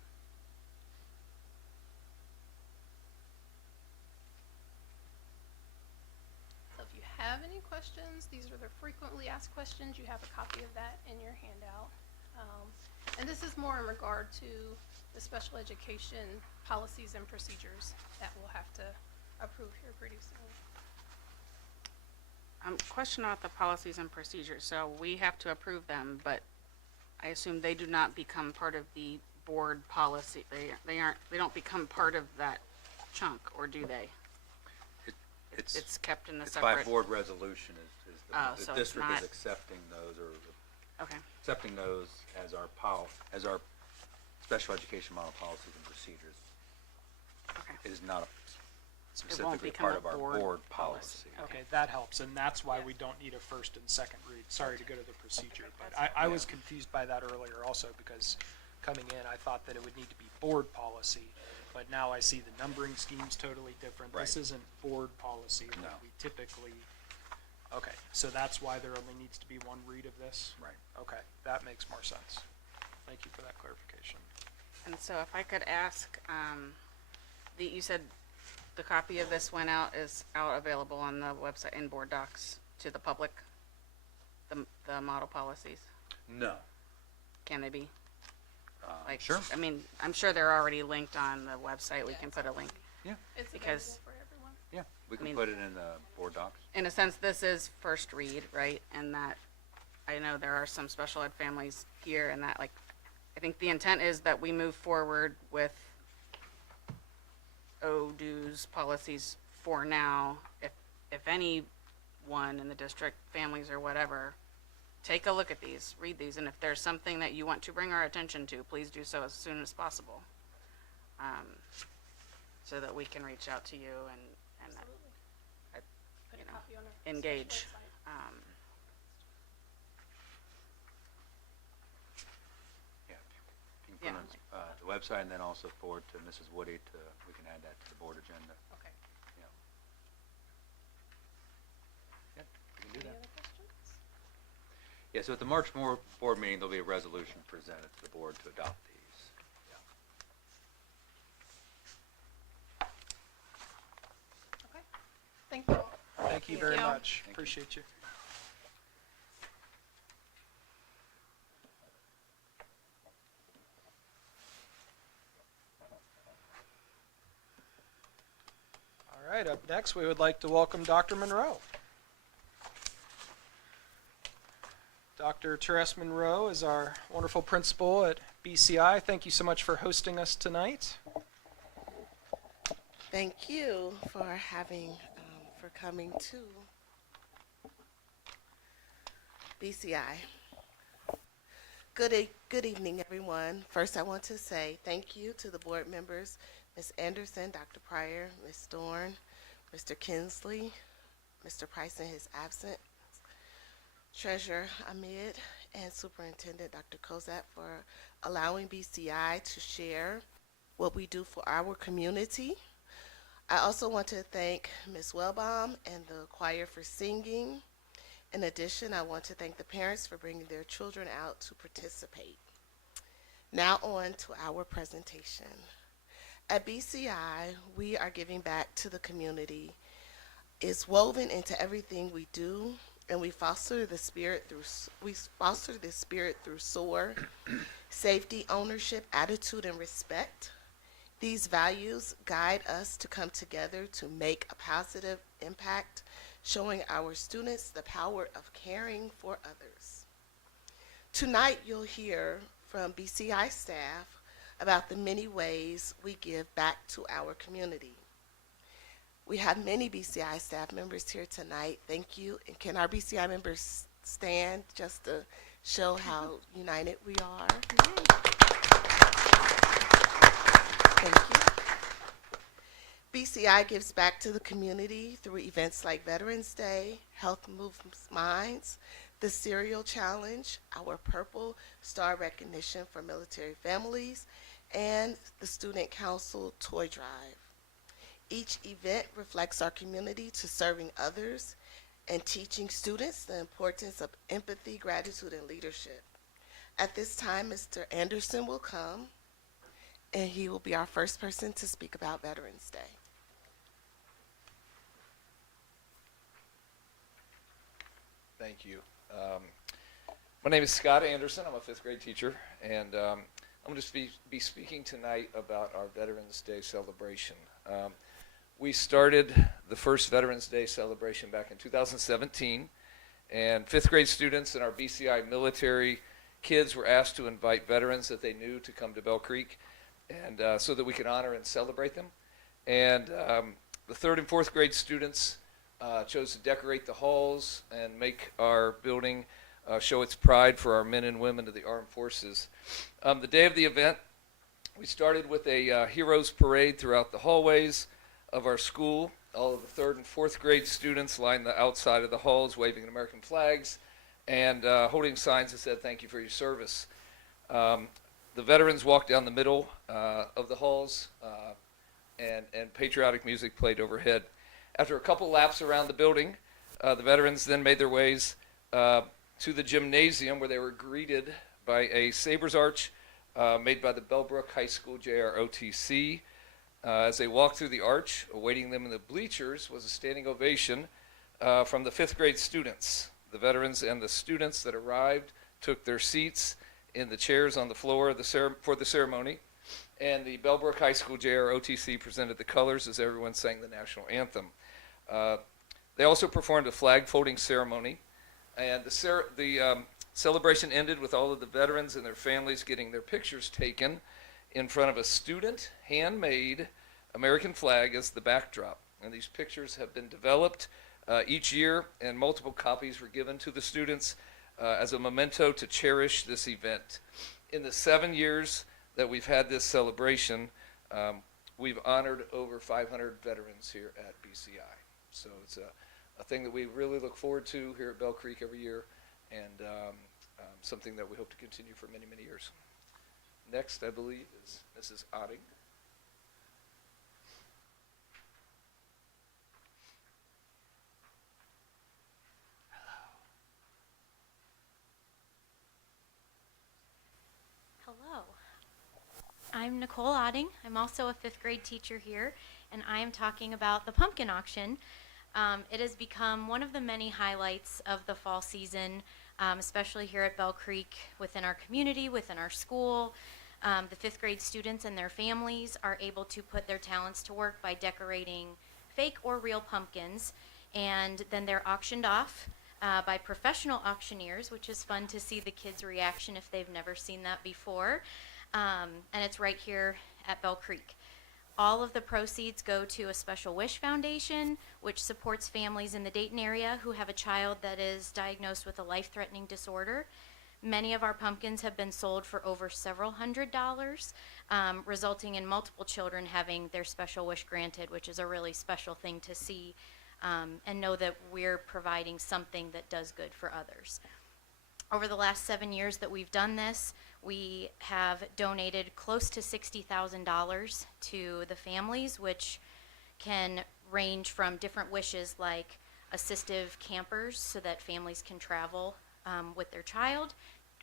So if you have any questions, these are the frequently asked questions. You have a copy of that in your handout. And this is more in regard to the special education policies and procedures that we'll have to approve here pretty soon. Question about the policies and procedures. So we have to approve them, but I assume they do not become part of the board policy. They don't become part of that chunk, or do they? It's kept in a It's by separate. board resolution is Oh, the so it's district not- is accepting those or Okay. accepting those as our special education model policies and procedures. Okay. It is not won't specifically become part a of our board board policy. policy. Okay, that helps, and that's why Yeah. we don't need a first and second read. Sorry to go to the procedure, but I was confused by that earlier also, because coming in, I thought that it would need to be board policy, but now I see the numbering scheme's totally different. This Right. isn't board policy. No. We typically, okay, so that's why there only needs to be one read of this? Right. Okay, that makes more sense. Thank you for that clarification. And so if I could ask, you said the copy of this went out, is out available on the website in board docs to the public? The model policies? No. Can they be? Like, Sure. I mean, I'm sure they're already linked on the website. We Yeah, can it's put a already- link. Yeah. It's Because- available for everyone. Yeah. We can mean- put it in the board docs. In a sense, this is first read, right? And that, I know there are some special ed families here and that, like, I think the intent is that we move forward with dues policies for now. If anyone in the district, families or whatever, take a look at these, read these, and if there's something that you want to bring our attention to, please do so as soon as possible. So that we can reach out to you and Put you a know, copy on our engage. website. Yeah, you can put it on the website and then also forward to Mrs. Woody we can add that to the board agenda. Okay. Yeah. Yeah, we can do Any that. other questions? Yeah, so at the March board meeting, there'll be a resolution presented to the board to adopt these. Okay. Thank you. Thank you very you. much. Thank you. Appreciate you. All right, up next, we would like to welcome Dr. Monroe. Dr. Teres Monroe is our wonderful principal at BCI. Thank you so much for hosting us tonight. Thank you for for coming to BCI. Good evening, everyone. First, I want to say thank you to the board members, Ms. Anderson, Dr. Pryor, Ms. Dorn, Mr. Kinsley, Mr. Price in his absence, Treasurer Ahmed, and Superintendent Dr. Kozak for allowing BCI to share what we do for our community. I also want to thank Ms. Wellbaum and the choir for singing. In addition, I want to thank the parents for bringing their children out to participate. Now on to our presentation. At BCI, we are giving back to the community. It's woven into everything we do, and we foster the spirit through SOAR, safety, ownership, attitude, and respect. These values guide us to come together to make a positive impact, showing our students the power of caring for others. Tonight, you'll hear from BCI staff about the many ways we give back to our community. We have many BCI staff members here tonight. Thank you. And can our BCI members stand just to show how united we are? Thank you. BCI gives back to the community through events like Veterans Day, Health Moves Minds, the Cereal Challenge, our Purple Star recognition for military families, and the Student Council Toy Drive. Each event reflects our community to serving others and teaching students the importance of empathy, gratitude, and leadership. At this time, Mr. Anderson will come, and he will be our first person to speak about Veterans Day. Thank you. My name is Scott Anderson. I'm a fifth grade teacher, and I'm going to be speaking tonight about our Veterans Day celebration. We started the first Veterans Day celebration back in 2017, and fifth grade students and our BCI military kids were asked to invite veterans that they knew to come to Bell Creek, and so that we could honor and celebrate them. And the third and fourth grade students chose to decorate the halls and make our building show its pride for our men and women of the armed forces. The day of the event, we started with a heroes parade throughout the hallways of our school. All of the third and fourth grade students lined the outside of the halls waving American flags and holding signs that said thank you for your service. The veterans walked down the middle of the halls and patriotic music played overhead. After a couple laps around the building, the veterans then made their ways to the gymnasium where they were greeted by a Sabres Arch made by the Bellbrook High School JROTC. As they walked through the arch, awaiting them in the bleachers was a standing ovation from the fifth grade students. The veterans and the students that arrived took their seats in the chairs on the floor of for the ceremony, and the Bellbrook High School JROTC presented the colors as everyone sang the national anthem. They also performed a flag folding ceremony, and the Celebration ended with all of the veterans and their families getting their pictures taken in front of a student handmade American flag as the backdrop. And these pictures have been developed each year, and multiple copies were given to the students as a memento to cherish this event. In the 7 years that we've had this celebration, we've honored over 500 veterans here at BCI. So it's a thing that we really look forward to here at Bell Creek every year, and something that we hope to continue for many, many years. Next, I believe, is Mrs. Otting. Hello. I'm Nicole Otting. I'm also a 5th grade teacher here, and I am talking about the pumpkin auction. It has become one of the many highlights of the fall season, especially here at Bell Creek, within our community, within our school. The 5th grade students and their families are able to put their talents to work by decorating fake or real pumpkins, and then they're auctioned off by professional auctioneers, which is fun to see the kids' reaction if they've never seen that before. And it's right here at Bell Creek. All of the proceeds go to a Special Wish Foundation, which supports families in the Dayton area who have a child that is diagnosed with a life-threatening disorder. Many of our pumpkins have been sold for over several $100s, resulting in multiple children having their special wish granted, which is a really special thing to see, and know that we're providing something that does good for others. Over the last 7 years that we've done this, we have donated close to $60,000 to the families, which can range from different wishes like assistive campers so that families can travel with their child,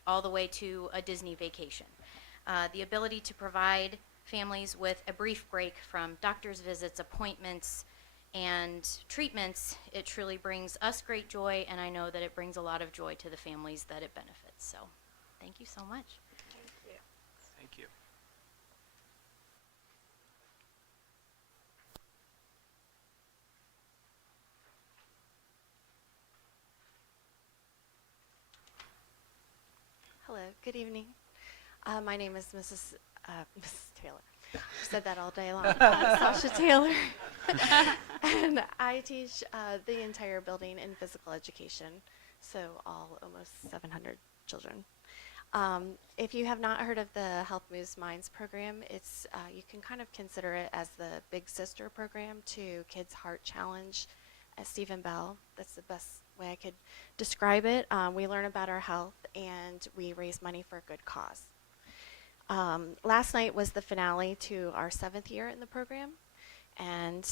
all the way to a Disney vacation. The ability to provide families with a brief break from doctor's visits, appointments, and treatments, it truly brings us great joy, and I know that it brings a lot of joy to the families that it benefits. So, thank you so much. Thank you. Hello, good evening. My name is Mrs. Taylor. I've said that all day long. Sasha Taylor. And I teach the entire building in physical education, so all almost 700 children. If you have not heard of the Health Moves Minds program, it's you can kind of consider it as the big sister program to Kids Heart Challenge at Stephen Bell. That's the best way I could describe it. We learn about our health and we raise money for a good cause. Last night was the finale to our 7th year in the program, and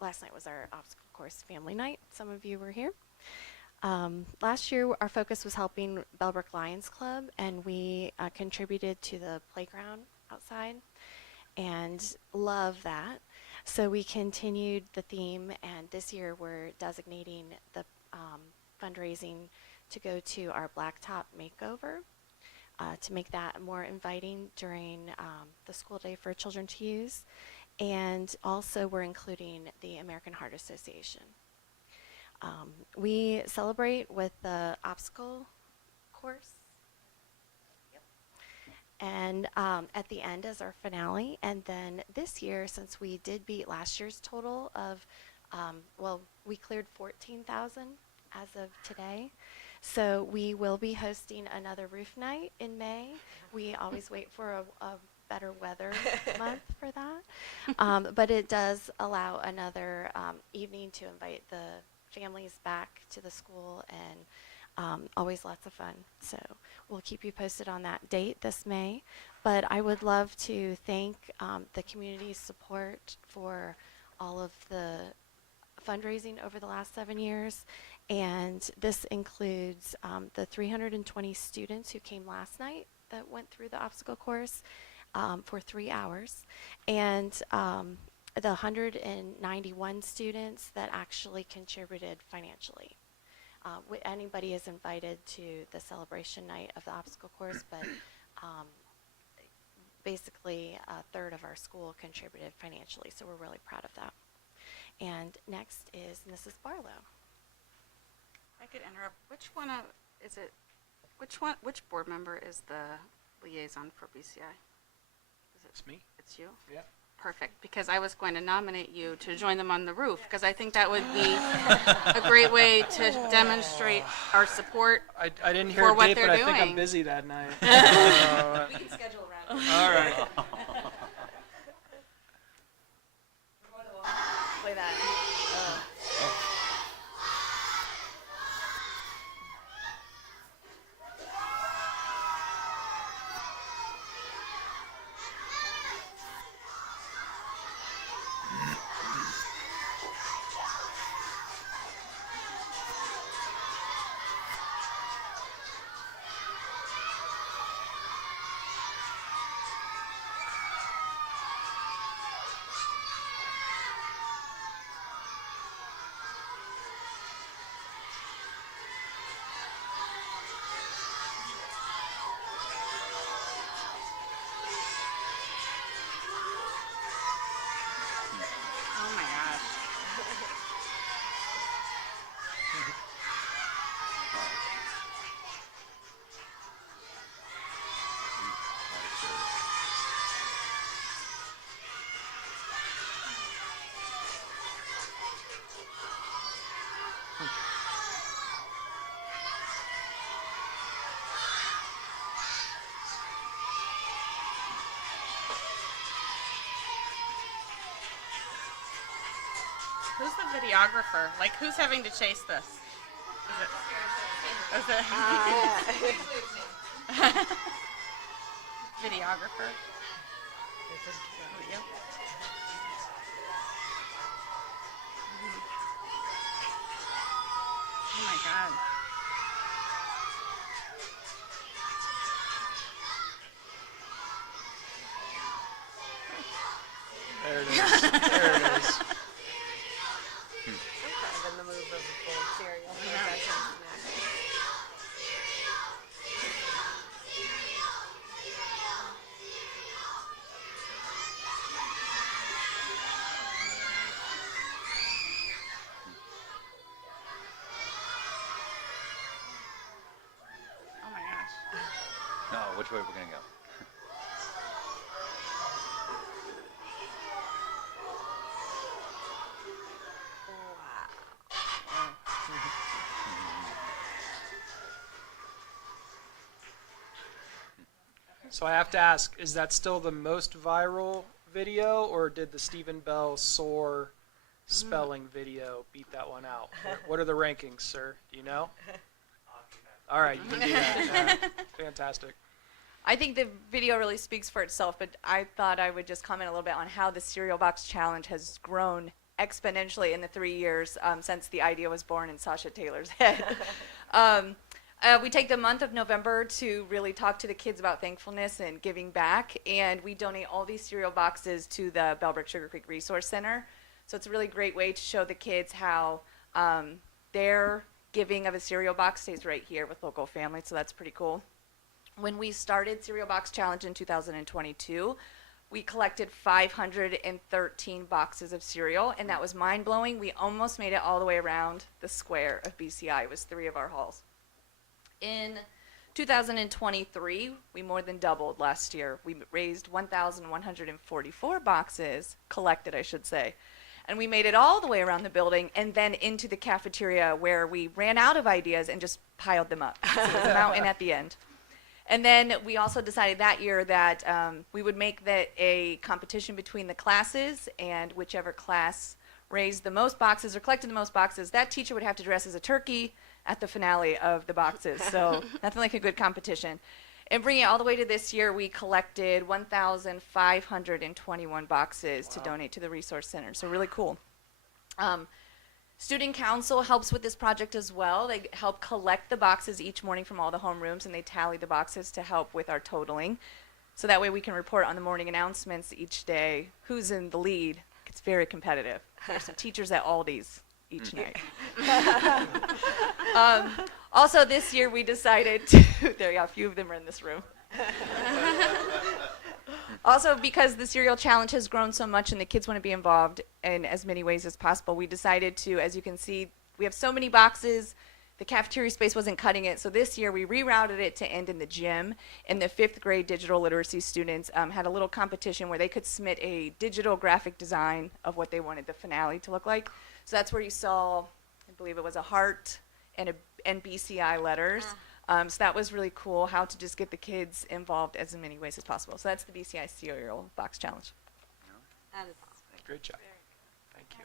last night was our obstacle course family night. Some of you were here. Last year our focus was helping Bellbrook Lions Club, and we contributed to the playground outside and love that. So we continued the theme, and this year we're designating the fundraising to go to our blacktop makeover to make that more inviting during the school day for children to use. And also we're including the American Heart Association. We celebrate with the obstacle course. And at the end is our finale. And then this year, since we did beat last year's total of, we cleared 14,000 as of today. So we will be hosting another roof night in May. We always wait for a better weather month for that. But it does allow another evening to invite the families back to the school, and always lots of fun. So we'll keep you posted on that date this May. But I would love to thank the community's support for all of the fundraising over the last 7 years. And this includes the 320 students who came last night that went through the obstacle course for 3 hours, and the 191 students that actually contributed financially. Anybody is invited to the celebration night of the obstacle course, but basically a third of our school contributed financially, so we're really proud of that. And next is Mrs. Barlow. I could interrupt. Which board member is the liaison for BCI? It's me. It's you? Yeah. Perfect, because I was going to nominate you to join them on the roof, because I think that would be a great way to demonstrate our support. I didn't hear For a what date, they're but I think I'm doing. busy that night. We can schedule around it. All right. Play that. Oh my gosh. Who's the videographer? Like, who's having to chase this? Is it videographer? Yep. Oh my God. There it is. There it is. In the move of the full cereal. Oh my gosh. No, which way we're gonna go? So I have to ask, is that still the most viral video, or did the Stephen Bell soar spelling video beat that one out? What are the rankings, sir? Do you know? All right, you can do that. Fantastic. I think the video really speaks for itself, but I thought I would just comment a little bit on how the cereal box challenge has grown exponentially in the 3 years since the idea was born in Sasha Taylor's head. We take the month of November to really talk to the kids about thankfulness and giving back, and we donate all these cereal boxes to the Bellbrook-Sugarcreek Resource Center. So it's a really great way to show the kids how their giving of a cereal box stays right here with local families, so that's pretty cool. When we started Cereal Box Challenge in 2022, we collected 513 boxes of cereal, and that was mind-blowing. We almost made it all the way around the square of BCI. It was 3 of our halls. In 2023, we more than doubled last year. We raised 1,144 boxes, collected, I should say. And we made it all the way around the building and then into the cafeteria where we ran out of ideas and just piled them up. So it was a mountain at the end. And then we also decided that year that we would make that a competition between the classes, and whichever class raised the most boxes or collected the most boxes, that teacher would have to dress as a turkey at the finale of the boxes. So nothing like a good competition. And bringing it all the way to this year, we collected 1,521 boxes to donate to the Resource Center. So really cool. Student Council helps with this project as well. They help collect the boxes each morning from all the homerooms, and they tally the boxes to help with our totaling. So that way we can report on the morning announcements each day who's in the lead. It's very competitive. There's some teachers at Aldi's each night. Also this year we decided to, there you go, a few of them are in this room. Also, because the cereal challenge has grown so much and the kids want to be involved in as many ways as possible, we decided to, as you can see, we have so many boxes. the cafeteria space wasn't cutting it. So this year we rerouted it to end in the gym. And the 5th grade digital literacy students had a little competition where they could submit a digital graphic design of what they wanted the finale to look like. So that's where you saw, I believe it was a heart and BCI letters. So that was really cool, how to just get the kids involved as many ways as possible. So that's the BCI cereal box challenge. That is Great job. Thank you.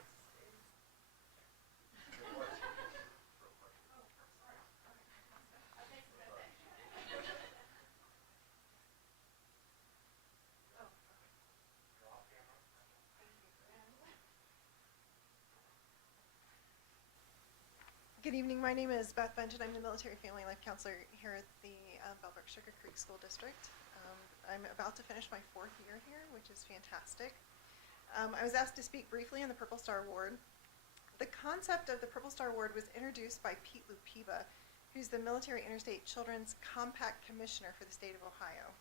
Good evening. My name is Beth Benton. I'm the Military Family Life Counselor here at the Bellbrook-Sugarcreek School District. I'm about to finish my 4th year here, which is fantastic. I was asked to speak briefly on the Purple Star Award. The concept of the Purple Star Award was introduced by Pete Lupiva, who's the Military Interstate Children's Compact Commissioner for the state of Ohio.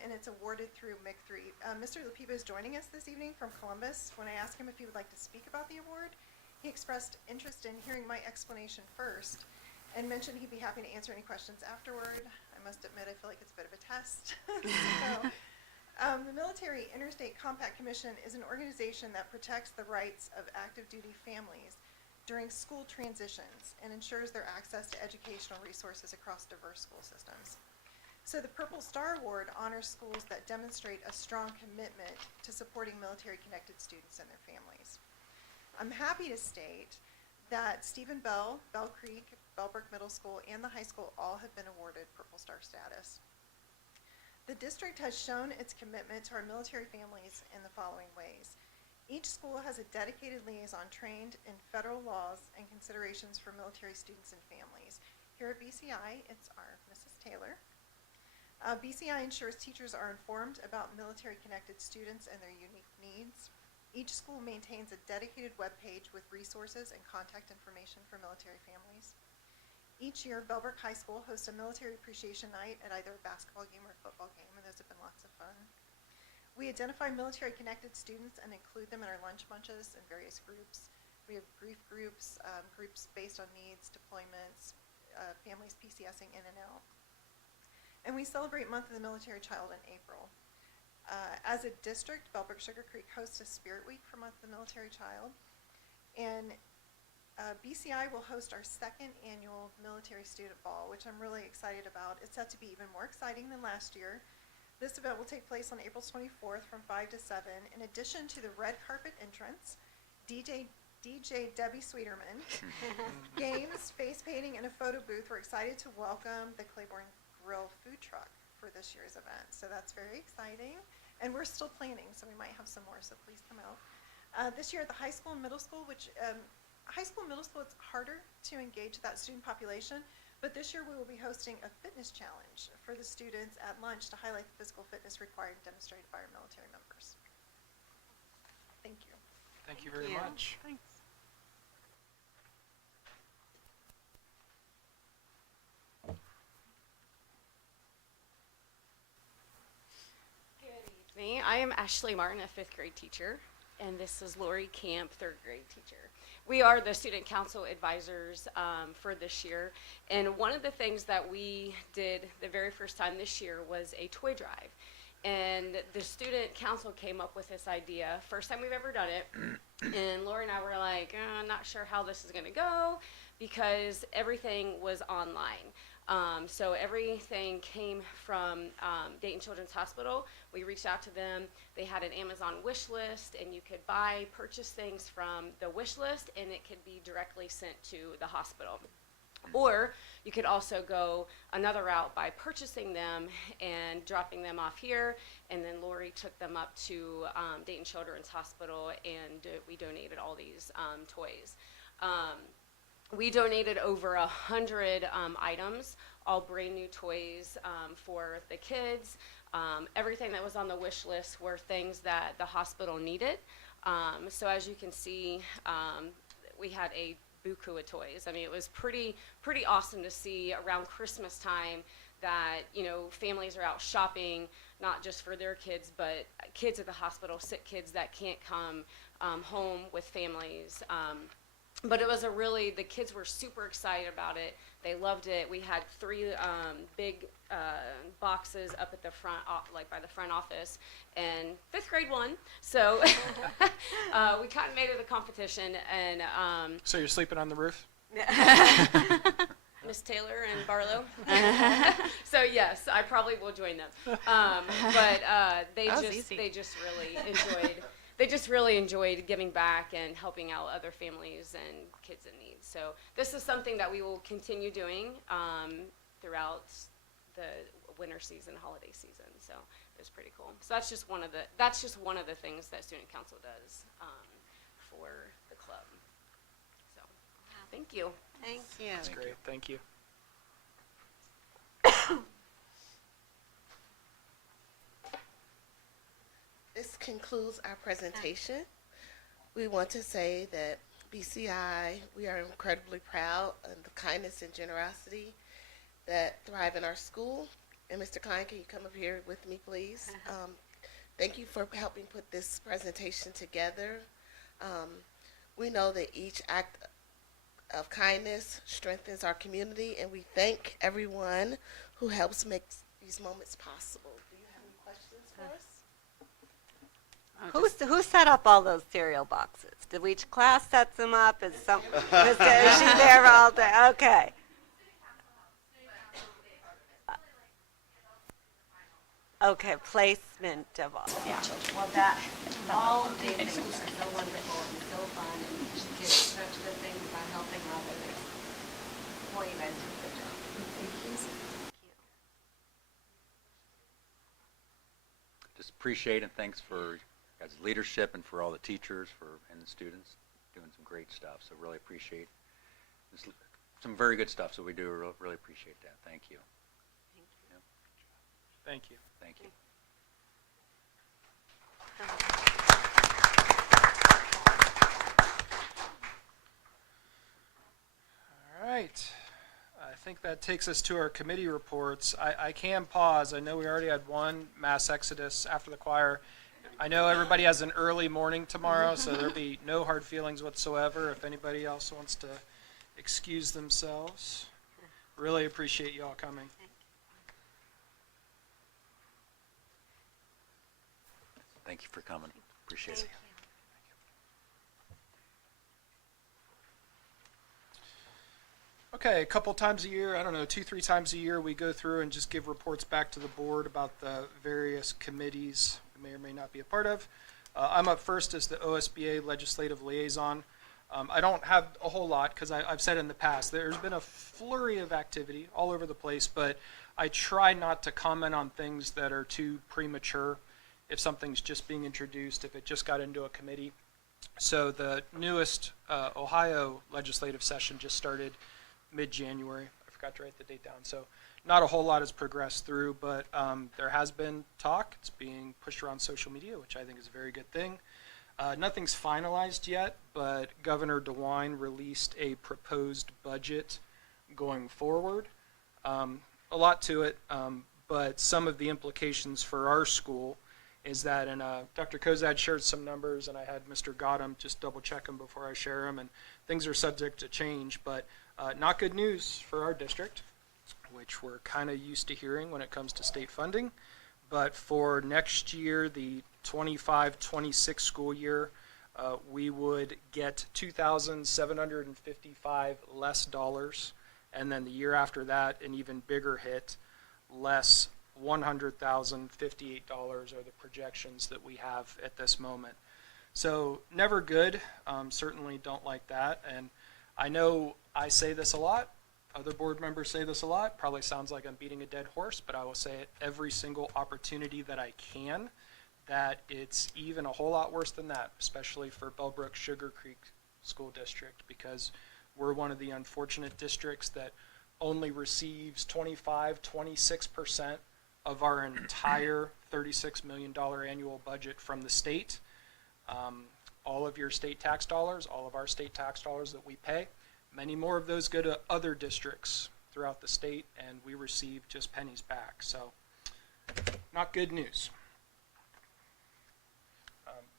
And it's awarded through MIC3. Mr. Lupiva is joining us this evening from Columbus. When I asked him if he would like to speak about the award, he expressed interest in hearing my explanation first and mentioned he'd be happy to answer any questions afterward. I must admit, I feel like it's a bit of a test. The Military Interstate Compact Commission is an organization that protects the rights of active duty families during school transitions and ensures their access to educational resources across diverse school systems. So the Purple Star Award honors schools that demonstrate a strong commitment to supporting military-connected students and their families. I'm happy to state that Stephen Bell, Bell Creek, Bellbrook Middle School, and the high school all have been awarded Purple Star status. The district has shown its commitment to our military families in the following ways. Each school has a dedicated liaison trained in federal laws and considerations for military students and families. Here at BCI, it's our Mrs. Taylor. BCI ensures teachers are informed about military-connected students and their unique needs. Each school maintains a dedicated webpage with resources and contact information for military families. Each year, Bellbrook High School hosts a military appreciation night at either a basketball game or a football game, and those have been lots of fun. We identify military-connected students and include them in our lunch bunches in various groups. We have grief groups, groups based on needs, deployments, families PCSing in and out. And we celebrate Month of the Military Child in April. As a district, Bellbrook-Sugarcreek hosts a Spirit Week for Month of the Military Child. And BCI will host our 2nd annual Military Student Ball, which I'm really excited about. It's set to be even more exciting than last year. This event will take place on April 24th from 5 to 7. In addition to the red carpet entrance, DJ Debbie Sweeterman, games, face painting, and a photo booth, we're excited to welcome the Claiborne Grill food truck for this year's event. So that's very exciting. And we're still planning, so we might have some more, so please come out. This year at the high school and middle school, which high school and middle school, it's harder to engage that student population, but this year we will be hosting a fitness challenge for the students at lunch to highlight the physical fitness required and demonstrated by our military members. Thank you. Thank you very much. Thanks. Me. I am Ashley Martin, a 5th grade teacher, and this is Lori Camp, 3rd grade teacher. We are the student council advisors for this year, and one of the things that we did the very first time this year was a toy drive. And the student council came up with this idea, first time we've ever done it, and Lori and I were like, not sure how this is going to go, because everything was online. So everything came from Dayton Children's Hospital. We reached out to them. They had an Amazon wish list, and you could purchase things from the wish list, and it could be directly sent to the hospital. Or you could also go another route by purchasing them and dropping them off here, and then Lori took them up to Dayton Children's Hospital, and we donated all these toys. We donated over 100 items, all brand new toys for the kids. Everything that was on the wish list were things that the hospital needed. So as you can see, we had a buku of toys. I mean, it was pretty awesome to see around Christmas time that, you know, families are out shopping, not just for their kids, but kids at the hospital, sick kids that can't come home with families. but it was the kids were super excited about it. They loved it. We had 3 big boxes up at the front, like by the front office, and 5th grade won. So we kind of made it a competition, and So you're sleeping on the roof? Miss Taylor and Barlow. So yes, I probably will join them. But they just really enjoyed giving back and helping out other families and kids in need. So this is something that we will continue doing throughout the winter season, holiday season. So it's pretty cool. So that's just one of the things that Student Council does for the club. So thank you. Thank you. That's great. Thank you. This concludes our presentation. We want to say that BCI, we are incredibly proud of the kindness and generosity that thrive in our school. And Mr. Klein, can you come up here with me, please? Thank you for helping put this presentation together. We know that each act of kindness strengthens our community, and we thank everyone who helps make these moments possible. Do you have any questions for us? Who set up all those cereal boxes? Did each class set them up? Is she there all day? Okay. Okay, placement of all. Yeah. Well, all of these things are so wonderful and so fun, and kids such good things about helping others. Boy, you guys do a good job. Thank you. Just appreciate and thanks for your guys' leadership and for all the teachers and the students doing some great stuff. So really appreciate some very good stuff. So we do really appreciate that. Thank you. Thank you. Thank you. All right. I think that takes us to our committee reports. I can pause. I know we already had one mass exodus after the choir. I know everybody has an early morning tomorrow, so there'll be no hard feelings whatsoever if anybody else wants to excuse themselves. Really appreciate you all coming. Thank you for coming. Appreciate it. Okay, a couple times a year, I don't know, 2-3 times a year, we go through and just give reports back to the board about the various committees we may or may not be a part of. I'm up first as the OSBA Legislative Liaison. I don't have a whole lot because I've said in the past, there's been a flurry of activity all over the place, but I try not to comment on things that are too premature. If something's just being introduced, if it just got into a committee. So the newest Ohio legislative session just started mid-January. I forgot to write the date down. So not a whole lot has progressed through, but there has been talk. It's being pushed around social media, which I think is a very good thing. Nothing's finalized yet, but Governor DeWine released a proposed budget going forward. A lot to it, but some of the implications for our school is that, and Dr. Kozad shared some numbers, and I had Mr. Gotham just double check them before I share them, and things are subject to change, but not good news for our district, which we're kind of used to hearing when it comes to state funding. But for next year, the 25-26 school year, we would get $2,755 less dollars, and then the year after that, an even bigger hit, less $100,058 are the projections that we have at this moment. So never good, certainly don't like that. And I know I say this a lot, other board members say this a lot, probably sounds like I'm beating a dead horse, but I will say it every single opportunity that I can, that it's even a whole lot worse than that, especially for Bellbrook-Sugarcreek School District, because we're one of the unfortunate districts that only receives 26% of our entire $36 million annual budget from the state. All of your state tax dollars, all of our state tax dollars that we pay, many more of those go to other districts throughout the state, and we receive just pennies back. So, not good news.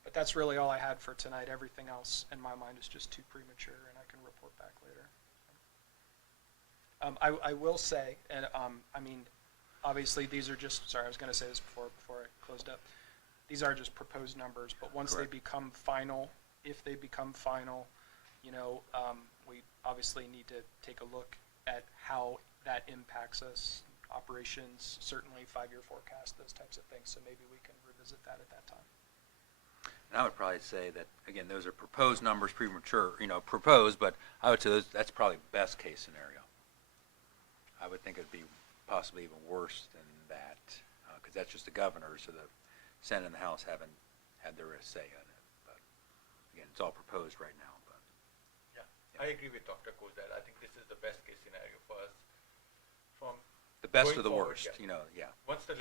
But that's really all I had for tonight. Everything else in my mind is just too premature, and I can back later. I will say, and I mean, obviously these are just, sorry, I was going to say this before I closed up. These are just proposed numbers, but once Correct. they become final, if they become final, we obviously need to take a look at how that impacts us, operations, certainly 5-year forecast, those types of things. So maybe we can revisit that at that time. And I would probably say that, again, those are proposed numbers, premature, proposed, but I would say that's probably best case scenario. I would think it'd be possibly even worse than that, because that's just the governor, so the Senate and the House haven't had their say in it. But again, it's all proposed right now. But Yeah, I agree with Dr. Kozad. I think this is the best case scenario for us. From the best going of the forward, worst, yeah. Once the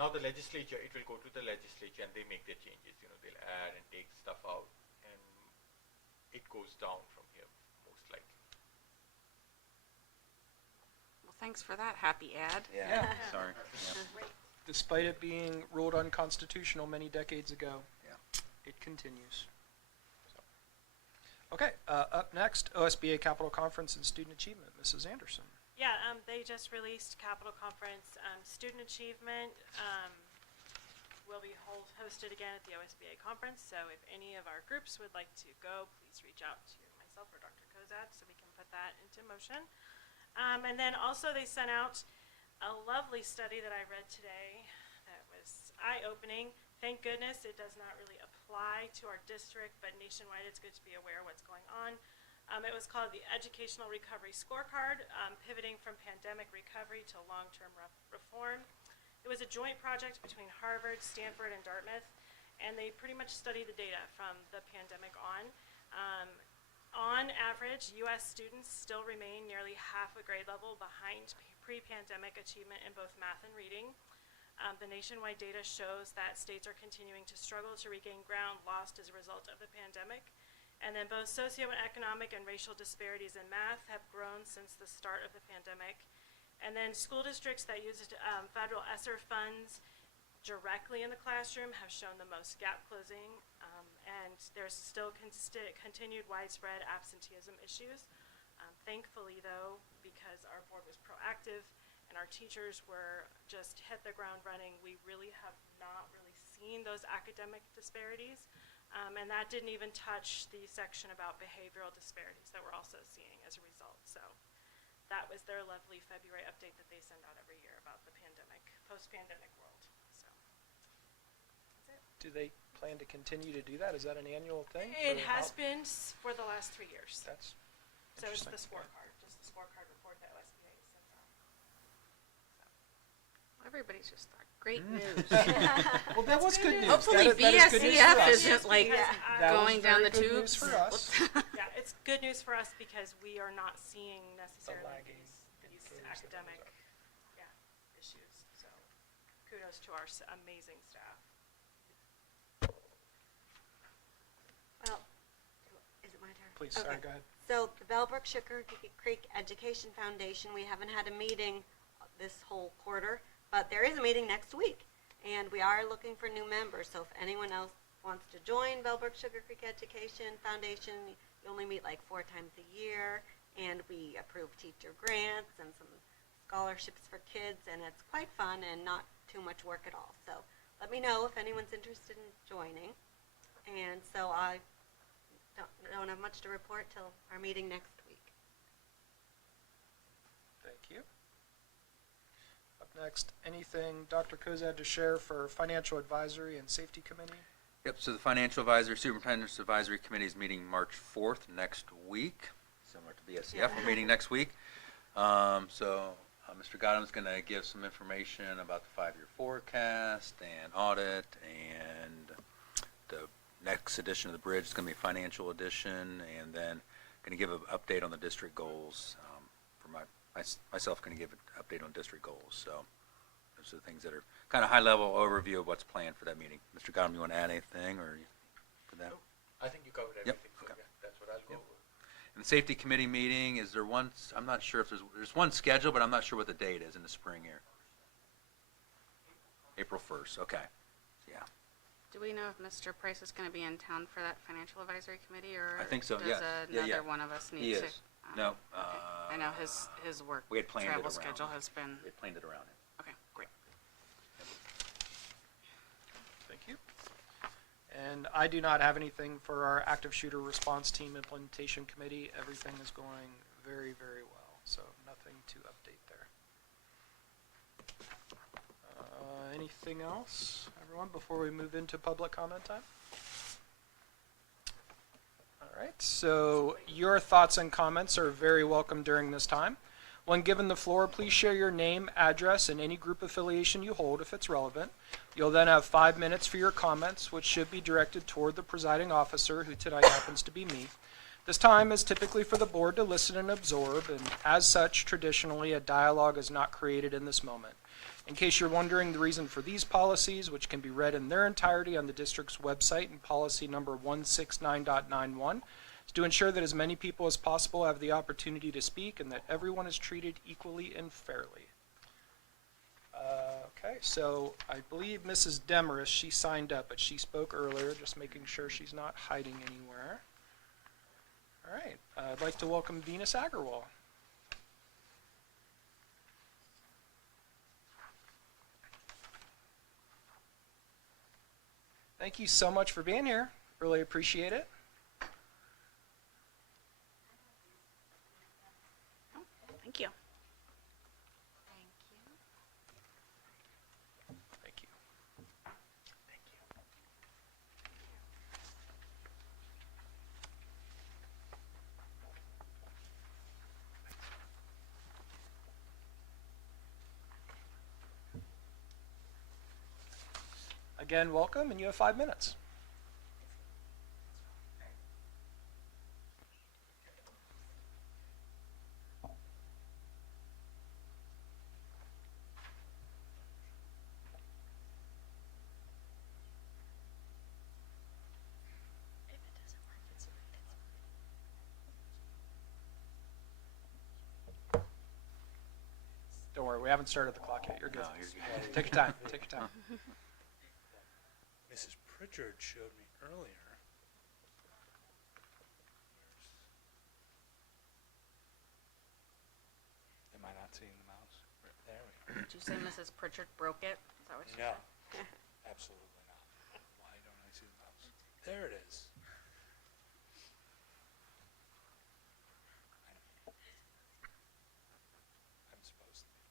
now the legislature, it will go to the legislature and they make their changes. They'll add and take stuff out, and it goes down from here most likely. Well, thanks for that happy ad. Yeah. Sorry. Yeah. Despite it being ruled unconstitutional many decades ago, Yeah. it continues. Okay, up next, OSBA Capital Conference and Student Achievement. Mrs. Anderson. Yeah, they just released Capital Conference. Student Achievement will be hosted again at the OSBA Conference, so if any of our groups would like to go, please reach out to myself or Dr. Kozad so we can put that into motion. And then also they sent out a lovely study that I read today that was eye-opening. Thank goodness it does not really apply to our district, but nationwide it's good to be aware of what's going on. It was called the Educational Recovery Scorecard, Pivoting from Pandemic Recovery to Long-Term Reform. It was a joint project between Harvard, Stanford, and Dartmouth, and they pretty much studied the data from the pandemic on. On average, U.S. students still remain nearly half a grade level behind pre-pandemic achievement in both math and reading. The nationwide data shows that states are continuing to struggle to regain ground lost as a result of the pandemic. And then both socioeconomic and racial disparities in math have grown since the start of the pandemic. And then school districts that use federal ESSER funds directly in the classroom have shown the most gap closing. And there's still continued widespread absenteeism issues. Thankfully, though, because our board was proactive and our teachers were just hit the ground running, we really have not really seen those academic disparities. And that didn't even touch the section about behavioral disparities that we're also seeing as a result. So that was their lovely February update that they send out every year about the pandemic, post-pandemic world. So that's it. Do they plan to continue to do that? Is that an annual thing? It has been for the last 3 years. That's So it's the interesting. scorecard, just the scorecard report that OSBA sends out. Everybody's just thought, great news. Well, that was good news. Hopefully That is good news for VSCF us. isn't like That was going down very the good news tubes. for us. Yeah, it's good news for us because we are not seeing necessarily lagging these indicators that academic those issues. So kudos to our amazing staff. Well, is it my turn? Please, sorry, go ahead. So the Bellbrook-Sugarcreek Education Foundation, we haven't had a meeting this whole quarter, but there is a meeting next week. And we are looking for new members, so if anyone else wants to join Bellbrook-Sugarcreek Education Foundation, you only meet like 4 times a year, and we approve teacher grants and some scholarships for kids, and it's quite fun and not too much work at all. So let me know if anyone's interested in joining. And so I don't have much to report till our meeting next week. Thank you. Up next, anything Dr. Kozad to share for Financial Advisory and Safety Committee? Yep, so the Financial Advisory, Superintendent's Advisory Committee is meeting March 4th next week, similar to BSCF. We're meeting next week. Mr. Gotham's going to give some information about the 5-year forecast and audit, and the next edition of the bridge is going to be financial edition, and then going to give an update on the district goals. Myself going to give an update on district goals. So those are the things that are kind of high-level overview of what's planned for that meeting. Mr. Gotham, you want to add anything or for that? I think you covered Yep, everything. So okay. yeah, that's what I'll go over. And the safety committee meeting, is there one? I'm not sure if there's one scheduled, but I'm not sure what the date is in the spring here. April 1st. Okay. Yeah. Do we know if Mr. Price is going to be in town for that financial advisory committee, or I think so, does yes. another Yeah. one of us need He to? is. No, I know his work we had planned it travel around schedule him. has been, We had planned it around him. okay, great. Thank you. And I do not have anything for our active shooter response team implementation committee. Everything is going very, very well, so nothing to update there. Anything else, everyone, before we move into public comment time? All right, so your thoughts and comments are very welcome during this time. When given the floor, please share your name, address, and any group affiliation you hold if it's relevant. You'll then have 5 minutes for your comments, which should be directed toward the presiding officer, who tonight happens to be me. This time is typically for the board to listen and absorb, and as such, traditionally, a dialogue is not created in this moment. In case you're wondering the reason for these policies, which can be read in their entirety on the district's website in policy number 169.91, is to ensure that as many people as possible have the opportunity to speak and that everyone is treated equally and fairly. Okay, so I believe Mrs. Demarest, she signed up, but she spoke earlier, just making sure she's not hiding anywhere. All right, I'd like to welcome Venus Agarwal. Thank you so much for being here. Really appreciate it. Thank you. Thank you. Again, welcome, and you have 5 minutes. Don't worry, we haven't started the clock yet. You're good. No, you're good. Take your time. Take your time. Mrs. Pritchard showed me earlier. Am I not seeing the mouse? There we go. Did you say Mrs. Pritchard broke it? Is that what you No, said? absolutely not. Why don't I see the mouse? There it is. I'm supposed to be.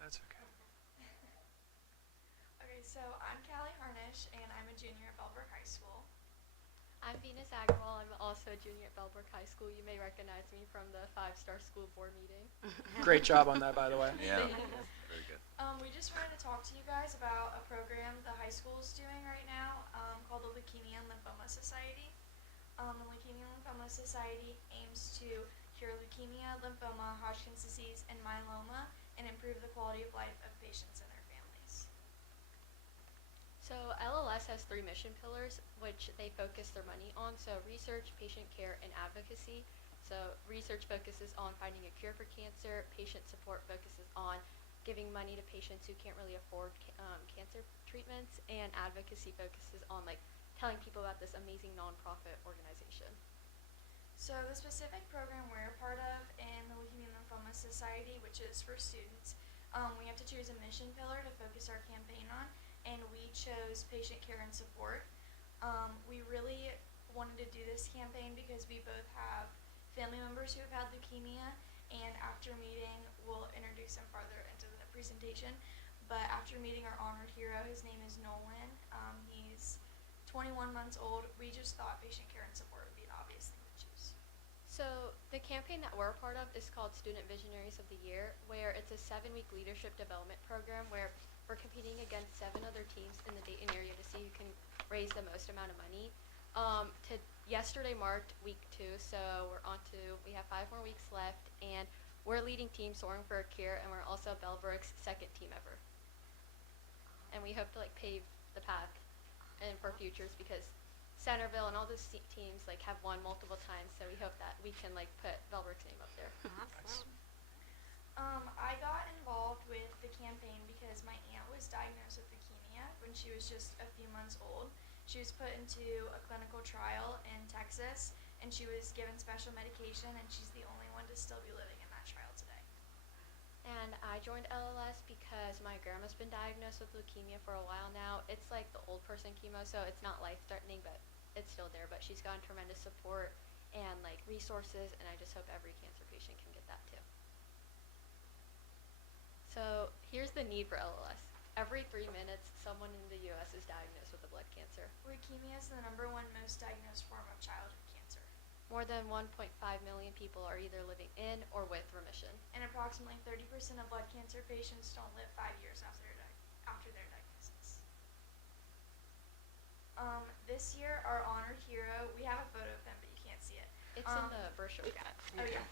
That's okay. Okay, so I'm Callie Harnish, and I'm a junior at Bellbrook High School. I'm Venus Agarwal. I'm also a junior at Bellbrook High School. You may recognize me from the 5-star school board meeting. Great job on that, by the way. Yeah, Thank you. very good. We just wanted to talk to you guys about a program the high school is doing right now called the Leukemia and Lymphoma Society. The Leukemia and Lymphoma Society aims to cure leukemia, lymphoma, Hodgkin's disease, and myeloma, and improve the quality of life of patients and their families. So LLS has 3 mission pillars, which they focus their money on. So research, patient care, and advocacy. So research focuses on finding a cure for cancer. Patient support focuses on giving money to patients who can't really afford cancer treatments. And advocacy focuses on telling people about this amazing nonprofit organization. So the specific program we're a part of in the Leukemia and Lymphoma Society, which is for students, we have to choose a mission pillar to focus our campaign on, and we chose patient care and support. We really wanted to do this campaign because we both have family members who have had leukemia, and after meeting, we'll introduce him farther into the presentation, but after meeting our honored hero, his name is Nolan, he's 21 months old, we just thought patient care and support would be an obvious thing to choose. So the campaign that we're a part of is called Student Visionaries of the Year, where it's a 7-week leadership development program where we're competing against 7 other teams in the Dayton area to see who can raise the most amount of money. Yesterday marked week 2, so we have 5 more weeks left, and we're a leading team soaring for a cure, and we're also Bellbrook's 2nd team ever. And we hope to pave the path and for futures, because Centerville and all those teams like have won multiple times. So we hope that we can like put Bellbrook's name up there. I got involved with the campaign because my aunt was diagnosed with leukemia when she was just a few months old. She was put into a clinical trial in Texas, and she was given special medication, and she's the only one to still be living in that trial today. And I joined LLS because my grandma's been diagnosed with leukemia for a while now. It's like the old person chemo, so it's not life-threatening, but it's still there. But she's gotten tremendous support and like resources, and I just hope every cancer patient can get that too. So here's the need for LLS. Every 3 minutes, someone in the U.S. is diagnosed with a blood cancer. Leukemia is the #1 most diagnosed form of childhood cancer. More than 1.5 million people are either living in or with remission. And approximately 30% of blood cancer patients don't live 5 years after their diagnosis. This year, our honored hero, we have a photo of him, but you can't see it. It's in the brochure we got. Oh, yeah.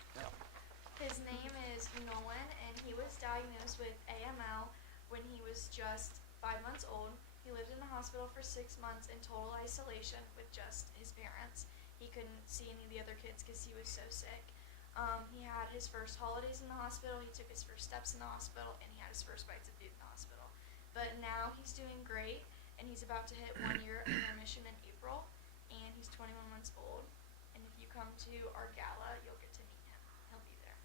His name is Nolan, and he was diagnosed with AML when he was just 5 months old. He lived in the hospital for 6 months in total isolation with just his parents. He couldn't see any of the other kids because he was so sick. He had his first holidays in the hospital, he took his first steps in the hospital, and he had his first bites of food in the hospital. But now he's doing great, and he's about to hit 1 year in remission in April, and he's 21 months old. And if you come to our gala, you'll get to meet him. He'll be there.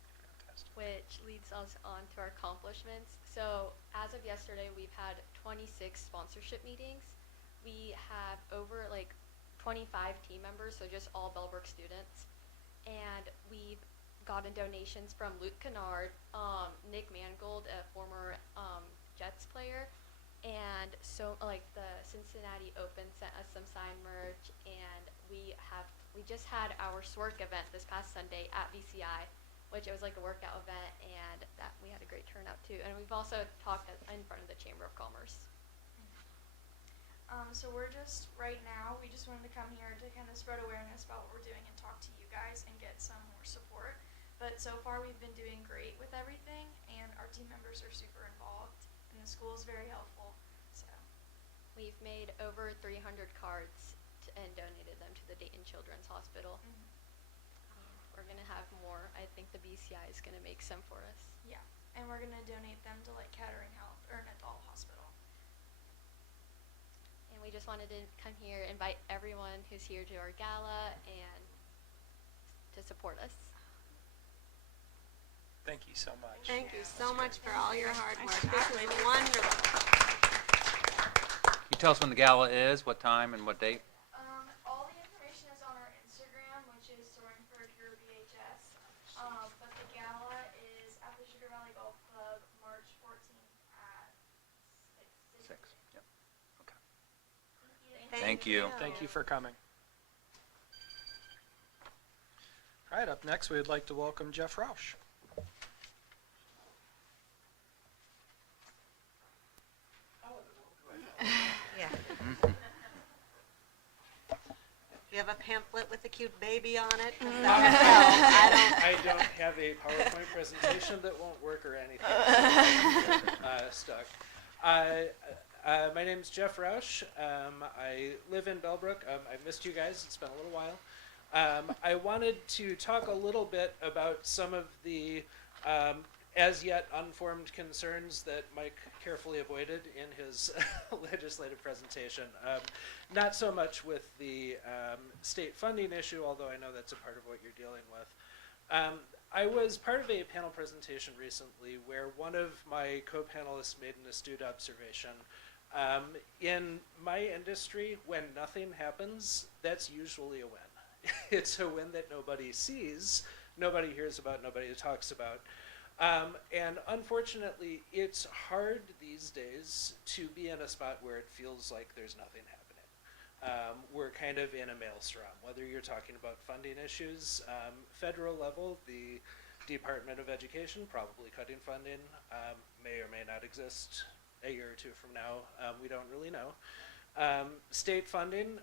Which leads us on to our accomplishments. So as of yesterday, we've had 26 sponsorship meetings. We have over like 25 team members, so just all Bellbrook students. And we've gotten donations from Luke Kennard, Nick Mangold, a former Jets player, and so like the Cincinnati Open sent us some signed merch, and we just had our SWORK event this past Sunday at VCI, which it was like a workout event, and that we had a great turnout too. And we've also talked in front of the Chamber of Commerce. So we're just, right now, we just wanted to come here to kind of spread awareness about what we're doing and talk to you guys and get some more support. But so far we've been doing great with everything, and our team members are super involved, and the school is very helpful. So We've made over 300 cards and donated them to the Dayton Children's Hospital. We're going to have more. I think the BCI is going to make some for us. yeah, and we're gonna donate them to like Kettering Health or Natal Hospital. And we just wanted to come here, invite everyone who's here to our gala and to support us. Thank you so much. Thank you so much for all your hard work. This was wonderful. Can you tell us when the gala is, what time and what date? All the information is on our Instagram, which is Soaringford Your BHS. But the gala is at the Sugar Valley Golf Club, March 14th at 6. 6. Yep. Okay. Thank you. Thank you for coming. All right, up next, we would like to welcome Jeff Roush. Yeah. You have a pamphlet with a cute baby on it? 'Cause that would help. I don't have a PowerPoint presentation that won't work or anything. Stuck. My name's Jeff Roush. I live in Bellbrook. I've missed you guys. It's been a little while. I wanted to talk a little bit about some of the as yet unformed concerns that Mike carefully avoided in his legislative presentation. Not so much with the state funding issue, although I know that's a part of what you're dealing with. I was part of a panel presentation recently where one of my co-panelists made an astute observation. In my industry, when nothing happens, that's usually a win. It's a win that nobody sees, nobody hears about, nobody talks about. And unfortunately, it's hard these days to be in a spot where it feels like there's nothing happening. We're kind of in a maelstrom, whether you're talking about funding issues. Federal level, the Department of Education probably cutting funding, may or may not exist a year or two from now. We don't really know. State funding,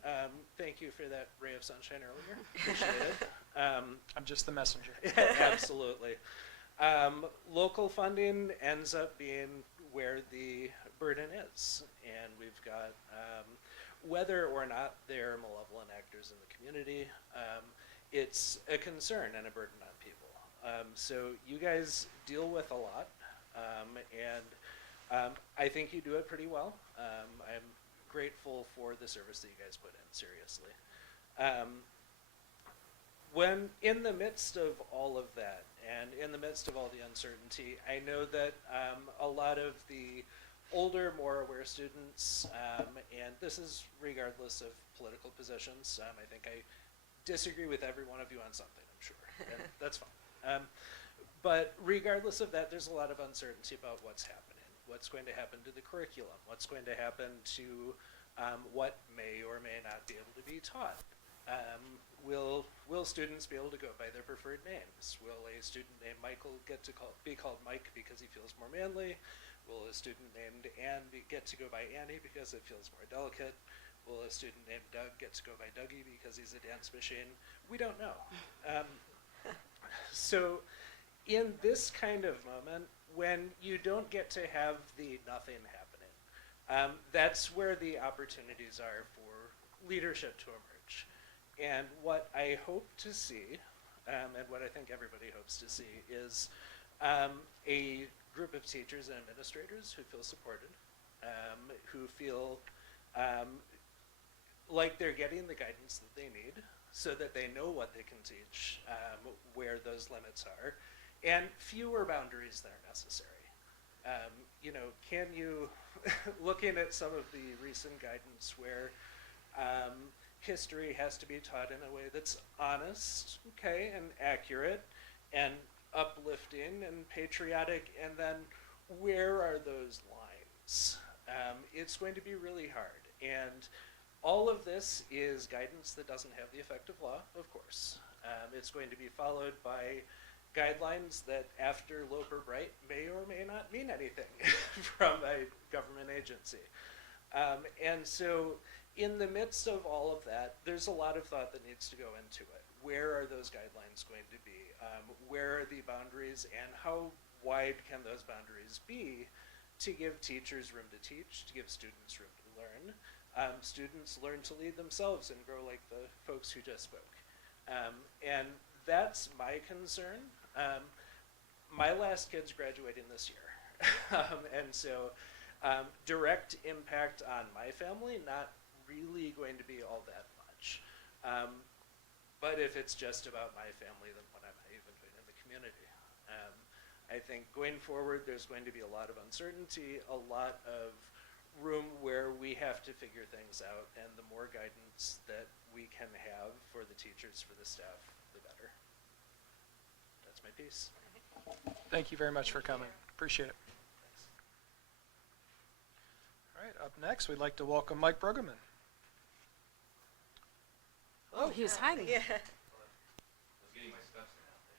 thank you for that ray of sunshine earlier. Appreciate it. I'm just the messenger. Absolutely. Local funding ends up being where the burden is, and we've got whether or not they're malevolent actors in the community, it's a concern and a burden on people. So you guys deal with a lot, and I think you do it pretty well. I'm grateful for the service that you guys put in, seriously. When in the midst of all of that, and in the midst of all the uncertainty, I know that a lot of the older, more aware students, and this is regardless of political positions, I think I disagree with every one of you on something, I'm sure, and that's fine. But regardless of that, there's a lot of uncertainty about what's happening, what's going to happen to the curriculum, what's going to happen to what may or may not be able to be taught. Will students be able to go by their preferred names? Will a student named Michael get to be called Mike because he feels more manly? Will a student named Anne get to go by Annie because it feels more delicate? Will a student named Doug get to go by Dougie because he's a dance machine? We don't know. So in this kind of moment, when you don't get to have the nothing happening, that's where the opportunities are for leadership to emerge. And what I hope to see, and what I think everybody hopes to see, is a group of teachers and administrators who feel supported, who feel like they're getting the guidance that they need so that they know what they can teach, where those limits are, and fewer boundaries that are necessary. You know, can you, looking at some of the recent guidance where history has to be taught in a way that's honest, okay, and accurate, and uplifting and patriotic, and then where are those lines? It's going to be really hard, and all of this is guidance that doesn't have the effect of law, of course. It's going to be followed by guidelines that, after Loper Bright, may or may not mean anything from a government agency. And so in the midst of all of that, there's a lot of thought that needs to go into it. Where are those guidelines going to be? Where are the boundaries, and how wide can those boundaries be to give teachers room to teach, to give students room to learn? Students learn to lead themselves and grow like the folks who just spoke. And that's my concern. My last kid's graduating this year. And so direct impact on my family, not really going to be all that much. But if it's just about my family, then what am I even doing in the community? I think going forward, there's going to be a lot of uncertainty, a lot of room where we have to figure things out, and the more guidance that we can have for the teachers, for the staff, the better. That's my piece. Thank you very much for coming. Appreciate it. Thanks. All right, up next, we'd like to welcome Mike Brueggemann. Oh, he was hiding. Yeah.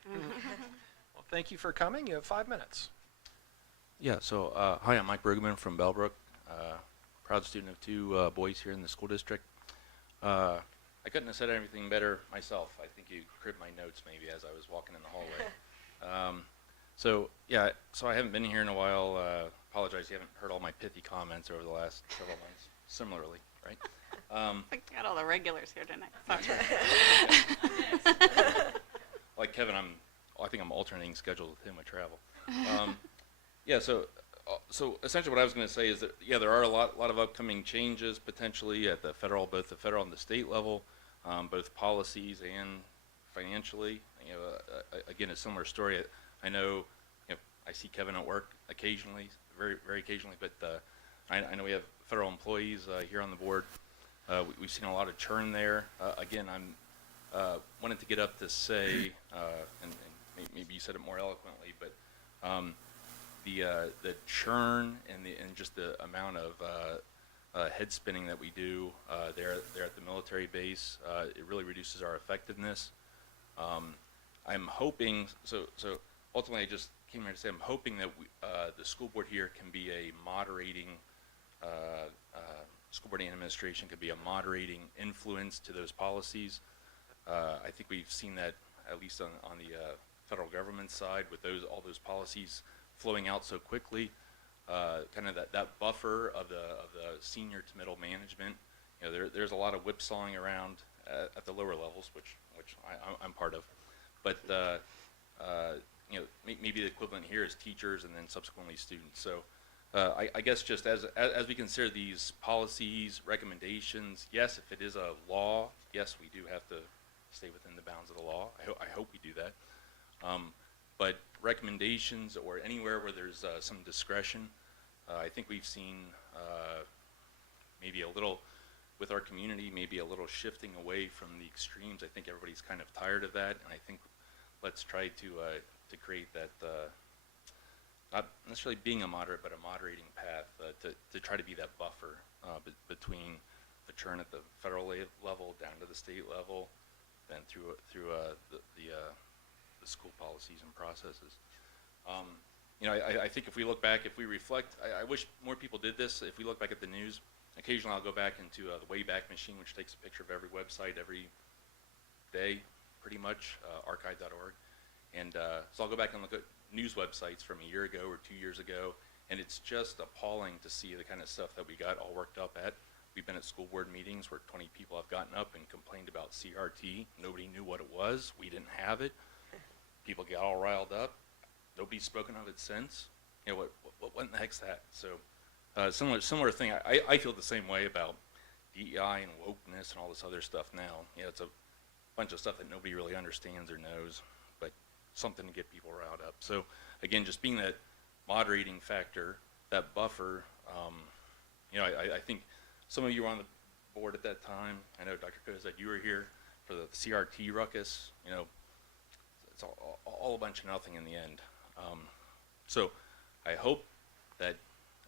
Well, thank you for coming. You have 5 minutes. Yeah, so hi, I'm Mike Brueggemann from Bellbrook, proud student of 2 boys here in the school district. I couldn't have said anything better myself. I think you cribbed my notes maybe as I was walking in the hallway. So I haven't been here in a while. Apologize, you haven't heard all my pithy comments over the last several months. Similarly, right? We got all the regulars here tonight. Like Kevin, I think I'm alternating schedules with him with travel. Yeah, so essentially what I was going to say is that, yeah, there are a lot of upcoming changes potentially at the federal, both the federal and the state level, both policies and financially. You know, again, a similar story. I know, you know, I see Kevin at work occasionally, very, very occasionally, but I know we have federal employees here on the board. We've seen a lot of churn there. Again, I'm wanted to get up to say, and maybe you said it more eloquently, but the churn and just the amount of head spinning that we do there at the military base, it really reduces our effectiveness. I'm hoping, so ultimately I just came here to say I'm hoping that the school board here can be a moderating, school board and administration could be a moderating influence to those policies. I think we've seen that at least on the federal government side with all those policies flowing out so quickly. Kind of that buffer of the senior to middle management there's a lot of whipsawing around at the lower levels, which I'm part of, but maybe the equivalent here is teachers and then subsequently students. So I guess just as we consider these policies, recommendations, yes, if it is a law, yes, we do have to stay within the bounds of the law. I hope we do that. But recommendations or anywhere where there's some discretion, I think we've seen maybe a little, with our community, maybe a little shifting away from the extremes. I think everybody's kind of tired of that, and I think let's try to create that, not necessarily being a moderate, but a moderating path to try to be that buffer between the churn at the federal level down to the state level, then through the school policies and processes. I think if we look back, if we reflect, I wish more people did this. If we look back at the news, occasionally I'll go back into the Wayback Machine, which takes a picture of every website every day, pretty much, archive.org. And so I'll go back and look at news websites from a year ago or 2 years ago, and it's just appalling to see the kind of stuff that we got all worked up at. We've been at school board meetings where 20 people have gotten up and complained about CRT. Nobody knew what it was. We didn't have it. People get all riled up. Nobody's spoken of it since. What in the heck's that? So similar thing. I feel the same way about DEI and wokeness and all this other stuff now. It's a bunch of stuff that nobody really understands or knows, but something to get people riled up. So again, just being that moderating factor, that buffer. I think some of you were on the board at that time. I know Dr. Kozak, you were here for the CRT ruckus. It's all a bunch of nothing in the end. So I hope that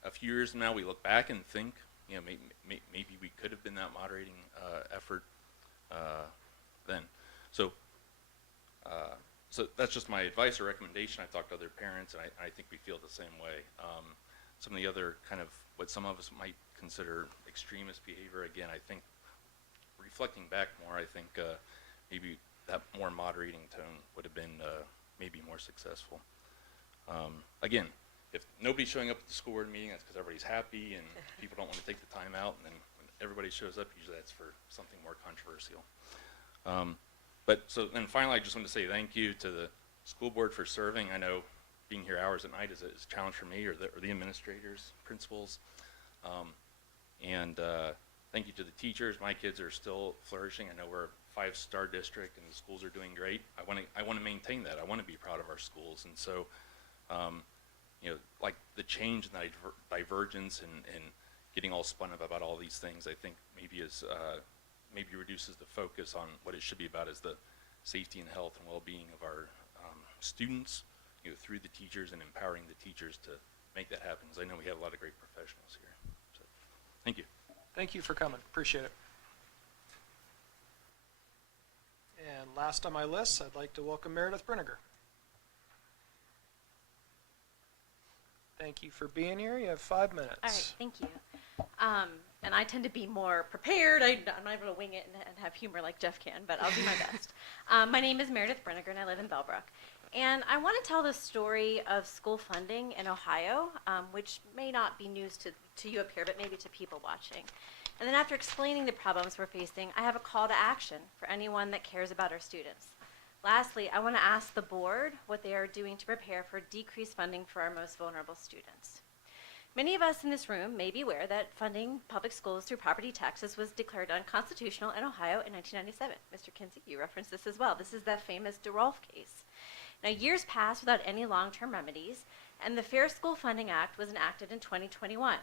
a few years from now we look back and think, maybe we could have been that moderating effort then. So that's just my advice or recommendation. I've talked to other parents, and I think we feel the same way. Some of the other kind of what some of us might consider extremist behavior, again, I think reflecting back more, I think maybe that more moderating tone would have been maybe more successful. Again, if nobody's showing up at the school board meeting, that's because everybody's happy and people don't want to take the time out, and then when everybody shows up, usually that's for something more controversial. But so then finally, I just want to say thank you to the school board for serving. I know being here hours at night is a challenge for me or the administrators, principals. And thank you to the teachers. My kids are still flourishing. I know we're a 5-star district and the schools are doing great. I want to maintain that. I want to be proud of our schools. And so, like the change and the divergence and getting all spun up about all these things, I think maybe reduces the focus on what it should be about, is the safety and health and well-being of our students, through the teachers and empowering the teachers to make that happen. Because I know we have a lot of great professionals here. So, thank you. Thank you for coming. Appreciate it. And last on my list, I'd like to welcome Meredith Brinegar. Thank you for being here. You have 5 minutes. All right, thank you. And I tend to be more prepared. I'm not able to wing it and have humor like Jeff can, but I'll do my best. My name is Meredith Brinegar, and I live in Bellbrook. And I want to tell the story of school funding in Ohio, which may not be news to you up here, but maybe to people watching. And then after explaining the problems we're facing, I have a call to action for anyone that cares about our students. Lastly, I want to ask the board what they are doing to prepare for decreased funding for our most vulnerable students. Many of us in this room may be aware that funding public schools through property taxes was declared unconstitutional in Ohio in 1997. Mr. Kinsey, you referenced this as well. This is that famous DeRolf case. Now, years passed without any long-term remedies, and the Fair School Funding Act was enacted in 2021.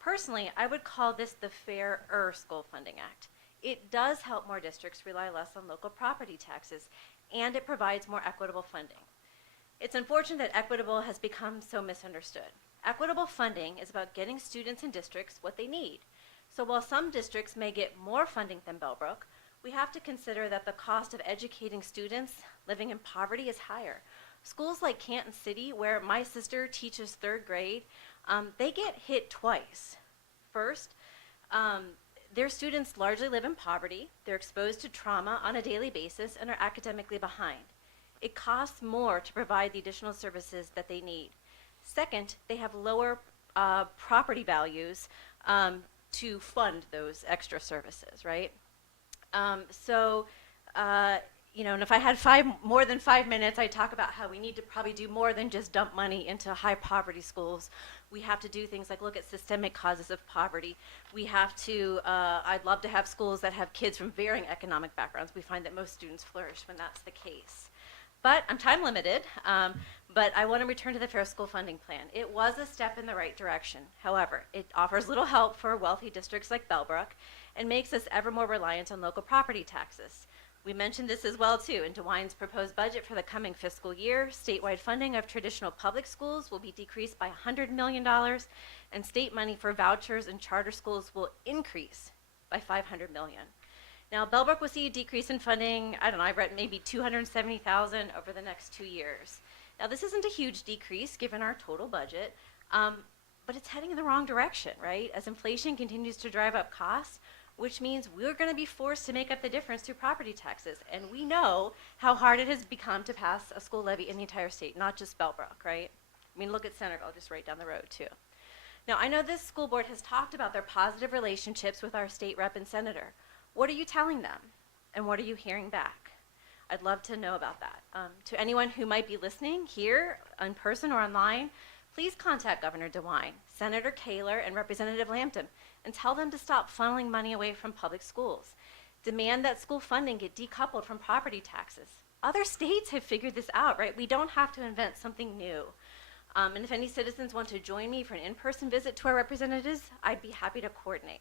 Personally, I would call this the Fairer School Funding Act. It does help more districts rely less on local property taxes, and it provides more equitable funding. It's unfortunate that equitable has become so misunderstood. Equitable funding is about getting students and districts what they need. So while some districts may get more funding than Bellbrook, we have to consider that the cost of educating students living in poverty is higher. Schools like Canton City, where my sister teaches 3rd grade, they get hit twice. First, their students largely live in poverty, they're exposed to trauma on a daily basis, and are academically behind. It costs more to provide the additional services that they need. Second, they have lower property values to fund those extra services, right? So, and if I had more than 5 minutes, I'd talk about how we need to probably do more than just dump money into high poverty schools. We have to do things like look at systemic causes of poverty. We have to, I'd love to have schools that have kids from varying economic backgrounds. We find that most students flourish when that's the case. But I'm time limited, but I want to return to the Fair School Funding Plan. It was a step in the right direction. However, it offers little help for wealthy districts like Bellbrook and makes us ever more reliant on local property taxes. We mentioned this as well too. In DeWine's proposed budget for the coming fiscal year, statewide funding of traditional public schools will be decreased by $100 million, and state money for vouchers and charter schools will increase by $500 million. Now, Bellbrook will see a decrease in funding, I don't know, I read maybe $270,000 over the next 2 years. Now, this isn't a huge decrease given our total budget, but it's heading in the wrong direction, right? As inflation continues to drive up costs, which means we're going to be forced to make up the difference through property taxes. And we know how hard it has become to pass a school levy in the entire state, not just Bellbrook, right? I mean, look at Centerville, just right down the road, too. Now, I know this school board has talked about their positive relationships with our state rep and senator. What are you telling them? And what are you hearing back? I'd love to know about that. To anyone who might be listening here in person or online, please contact Governor DeWine, Senator Kaler, and Representative Lampton, and tell them to stop funneling money away from public schools. Demand that school funding get decoupled from property taxes. Other states have figured this out, right? We don't have to invent something new. And if any citizens want to join me for an in-person visit to our representatives, I'd be happy to coordinate.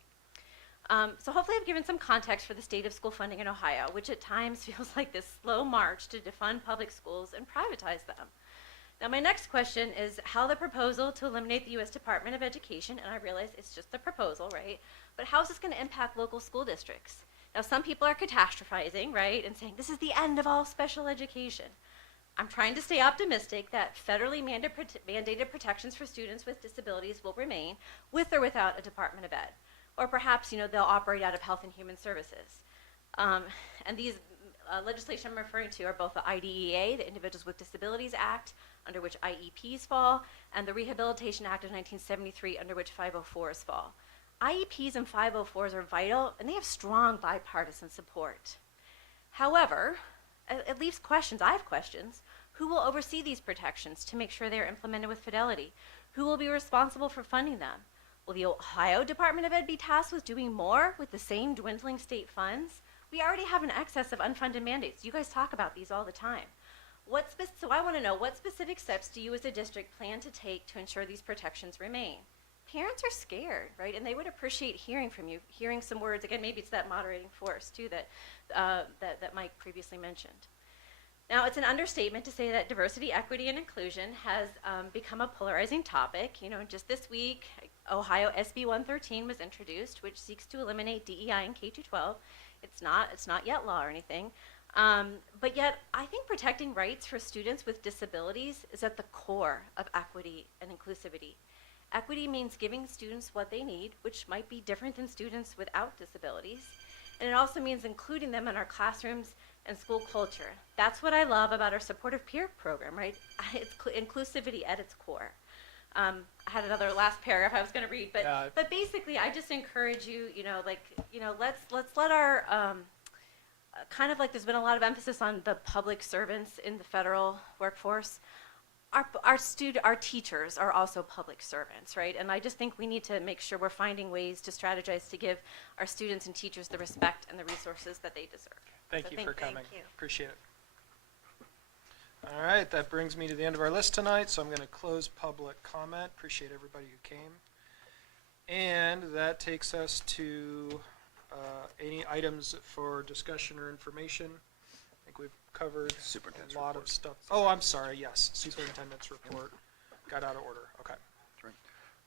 So hopefully I've given some context for the state of school funding in Ohio, which at times feels like this slow march to defund public schools and privatize them. Now, my next question is how the proposal to eliminate the U.S. Department of Education, and I realize it's just a proposal, right? But how is this going to impact local school districts? Now, some people are catastrophizing, right, and saying this is the end of all special education. I'm trying to stay optimistic that federally mandated protections for students with disabilities will remain, with or without a Department of Ed. Or perhaps, they'll operate out of Health and Human Services. And these legislation I'm referring to are both the IDEA, the Individuals with Disabilities Act, under which IEPs fall, and the Rehabilitation Act of 1973, under which 504s fall. IEPs and 504s are vital, and they have strong bipartisan support. However, it leaves questions. I have questions. Who will oversee these protections to make sure they are implemented with fidelity? Who will be responsible for funding them? Will the Ohio Department of Ed be tasked with doing more with the same dwindling state funds? We already have an excess of unfunded mandates. You guys talk about these all the time. So I want to know, what specific steps do you as a district plan to take to ensure these protections remain? Parents are scared, right? And they would appreciate hearing from you, hearing some words. Again, maybe it's that moderating force, too, that Mike previously mentioned. Now, it's an understatement to say that diversity, equity, and inclusion has become a polarizing topic. Just this week, Ohio SB 113 was introduced, which seeks to eliminate DEI in K-12. It's not yet law or anything. But yet, I think protecting rights for students with disabilities is at the core of equity and inclusivity. Equity means giving students what they need, which might be different than students without disabilities. And it also means including them in our classrooms and school culture. That's what I love about our supportive peer program, right? It's inclusivity at its core. I had another last paragraph I was going to read, but basically, I just encourage you, let's let our kind of like there's been a lot of emphasis on the public servants in the federal workforce. Our teachers are also public servants, right? And I just think we need to make sure we're finding ways to strategize to give our students and teachers the respect and the resources that they deserve. Thank you for coming. Appreciate it. All right, that brings me to the end of our list tonight, so I'm going to close public comment. Appreciate everybody who came. And that takes us to any items for discussion or information. I think we've covered a lot of stuff. Oh, I'm sorry, yes, superintendent's report. Got out of order, okay.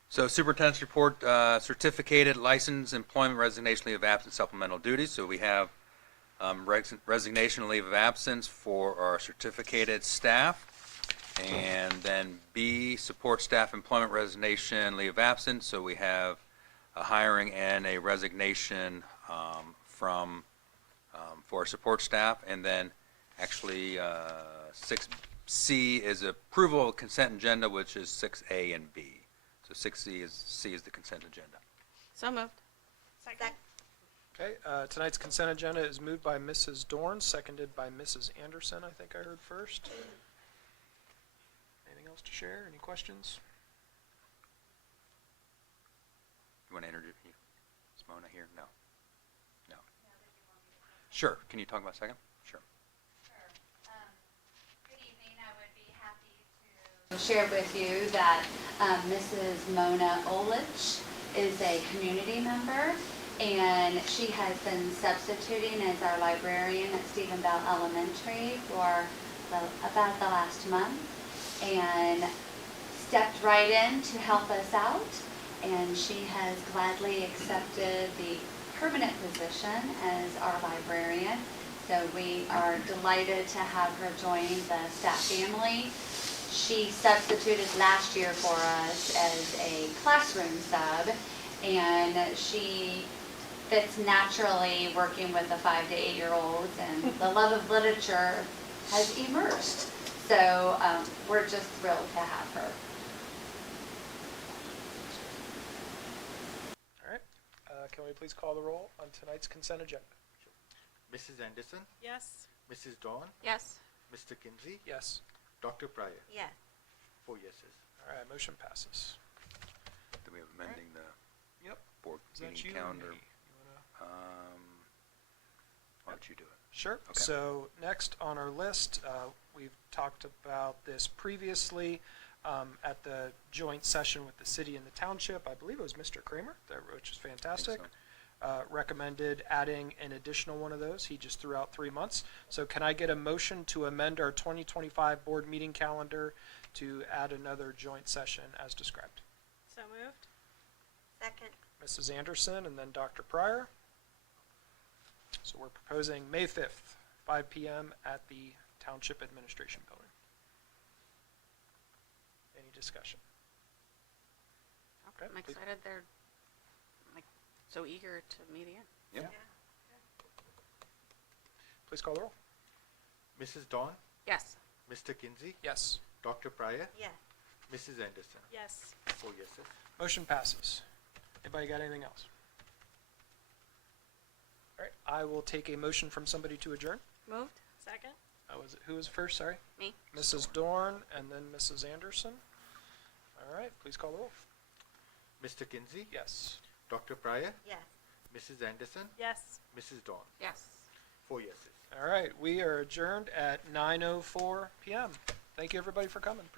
So superintendent's report, certificated license, employment, resignation, leave of absence, supplemental duties. So we have resignation, leave of absence for our certificated staff. And then B, support staff employment, resignation, leave of absence. So we have a hiring and a resignation for our support staff. And then actually 6C is approval of consent agenda, which is 6A and B. So 6C is the consent agenda. So moved. Second? Okay, tonight's consent agenda is moved by Mrs. Dorn, seconded by Mrs. Anderson, I think I heard first. Anything else to share? Any questions? You want to introduce you? Is Mona here? No. No. Sure. Can you talk about a second? Sure. Good evening. I would be happy to share with you that Mrs. Mona Olich is a community member, and she has been substituting as our librarian at Stephen Bell Elementary for about the last month, and stepped right in to help us out, and she has gladly accepted the permanent position as our librarian. So we are delighted to have her join the staff family. She substituted last year for us as a classroom sub, and she fits naturally working with the 5 to 8-year-olds, and the love of literature has emerged. So we're just thrilled to have her. All right, can we please call the roll on tonight's consent agenda? Mrs. Anderson, Yes. Mrs. Dawn, Yes. Mr. Kinsey, Yes. Dr. Pryor. Yes. 4 yeses. All right, motion passes. Do we have amending the Yep. board Is that meeting you or calendar? me? You wanna- Why don't you do it? Sure. Okay. So next on our list, we've talked about this previously at the joint session with the city and the township. I believe it was Mr. Kramer, which is fantastic. Recommended adding an additional one of those. He just threw out 3 months. So can I get a motion to amend our 2025 board meeting calendar to add another joint session as described? So moved? Second. Mrs. Anderson and then Dr. Pryor. So we're proposing May 5th, 5 p.m. at the Township Administration Building. Any discussion? Okay, I'm please- excited they're like so eager to meet again. Yeah. Please call the roll. Mrs. Dawn, Yes. Mr. Kinsey, Yes. Dr. Pryor, Yes. Mrs. Anderson. Yes. 4 yeses. Motion passes. Anybody got anything else? All right, I will take a motion from somebody to adjourn. Moved? Second? Who was first? Sorry. Me. Mrs. Dorn and then Mrs. Anderson. All right, please call the roll. Mr. Kinsey, Yes. Dr. Pryor, Yes. Mrs. Anderson, Yes. Mrs. Dawn. Yes. 4 yeses. All right, we are adjourned at 9:04 p.m. Thank you, everybody, for coming.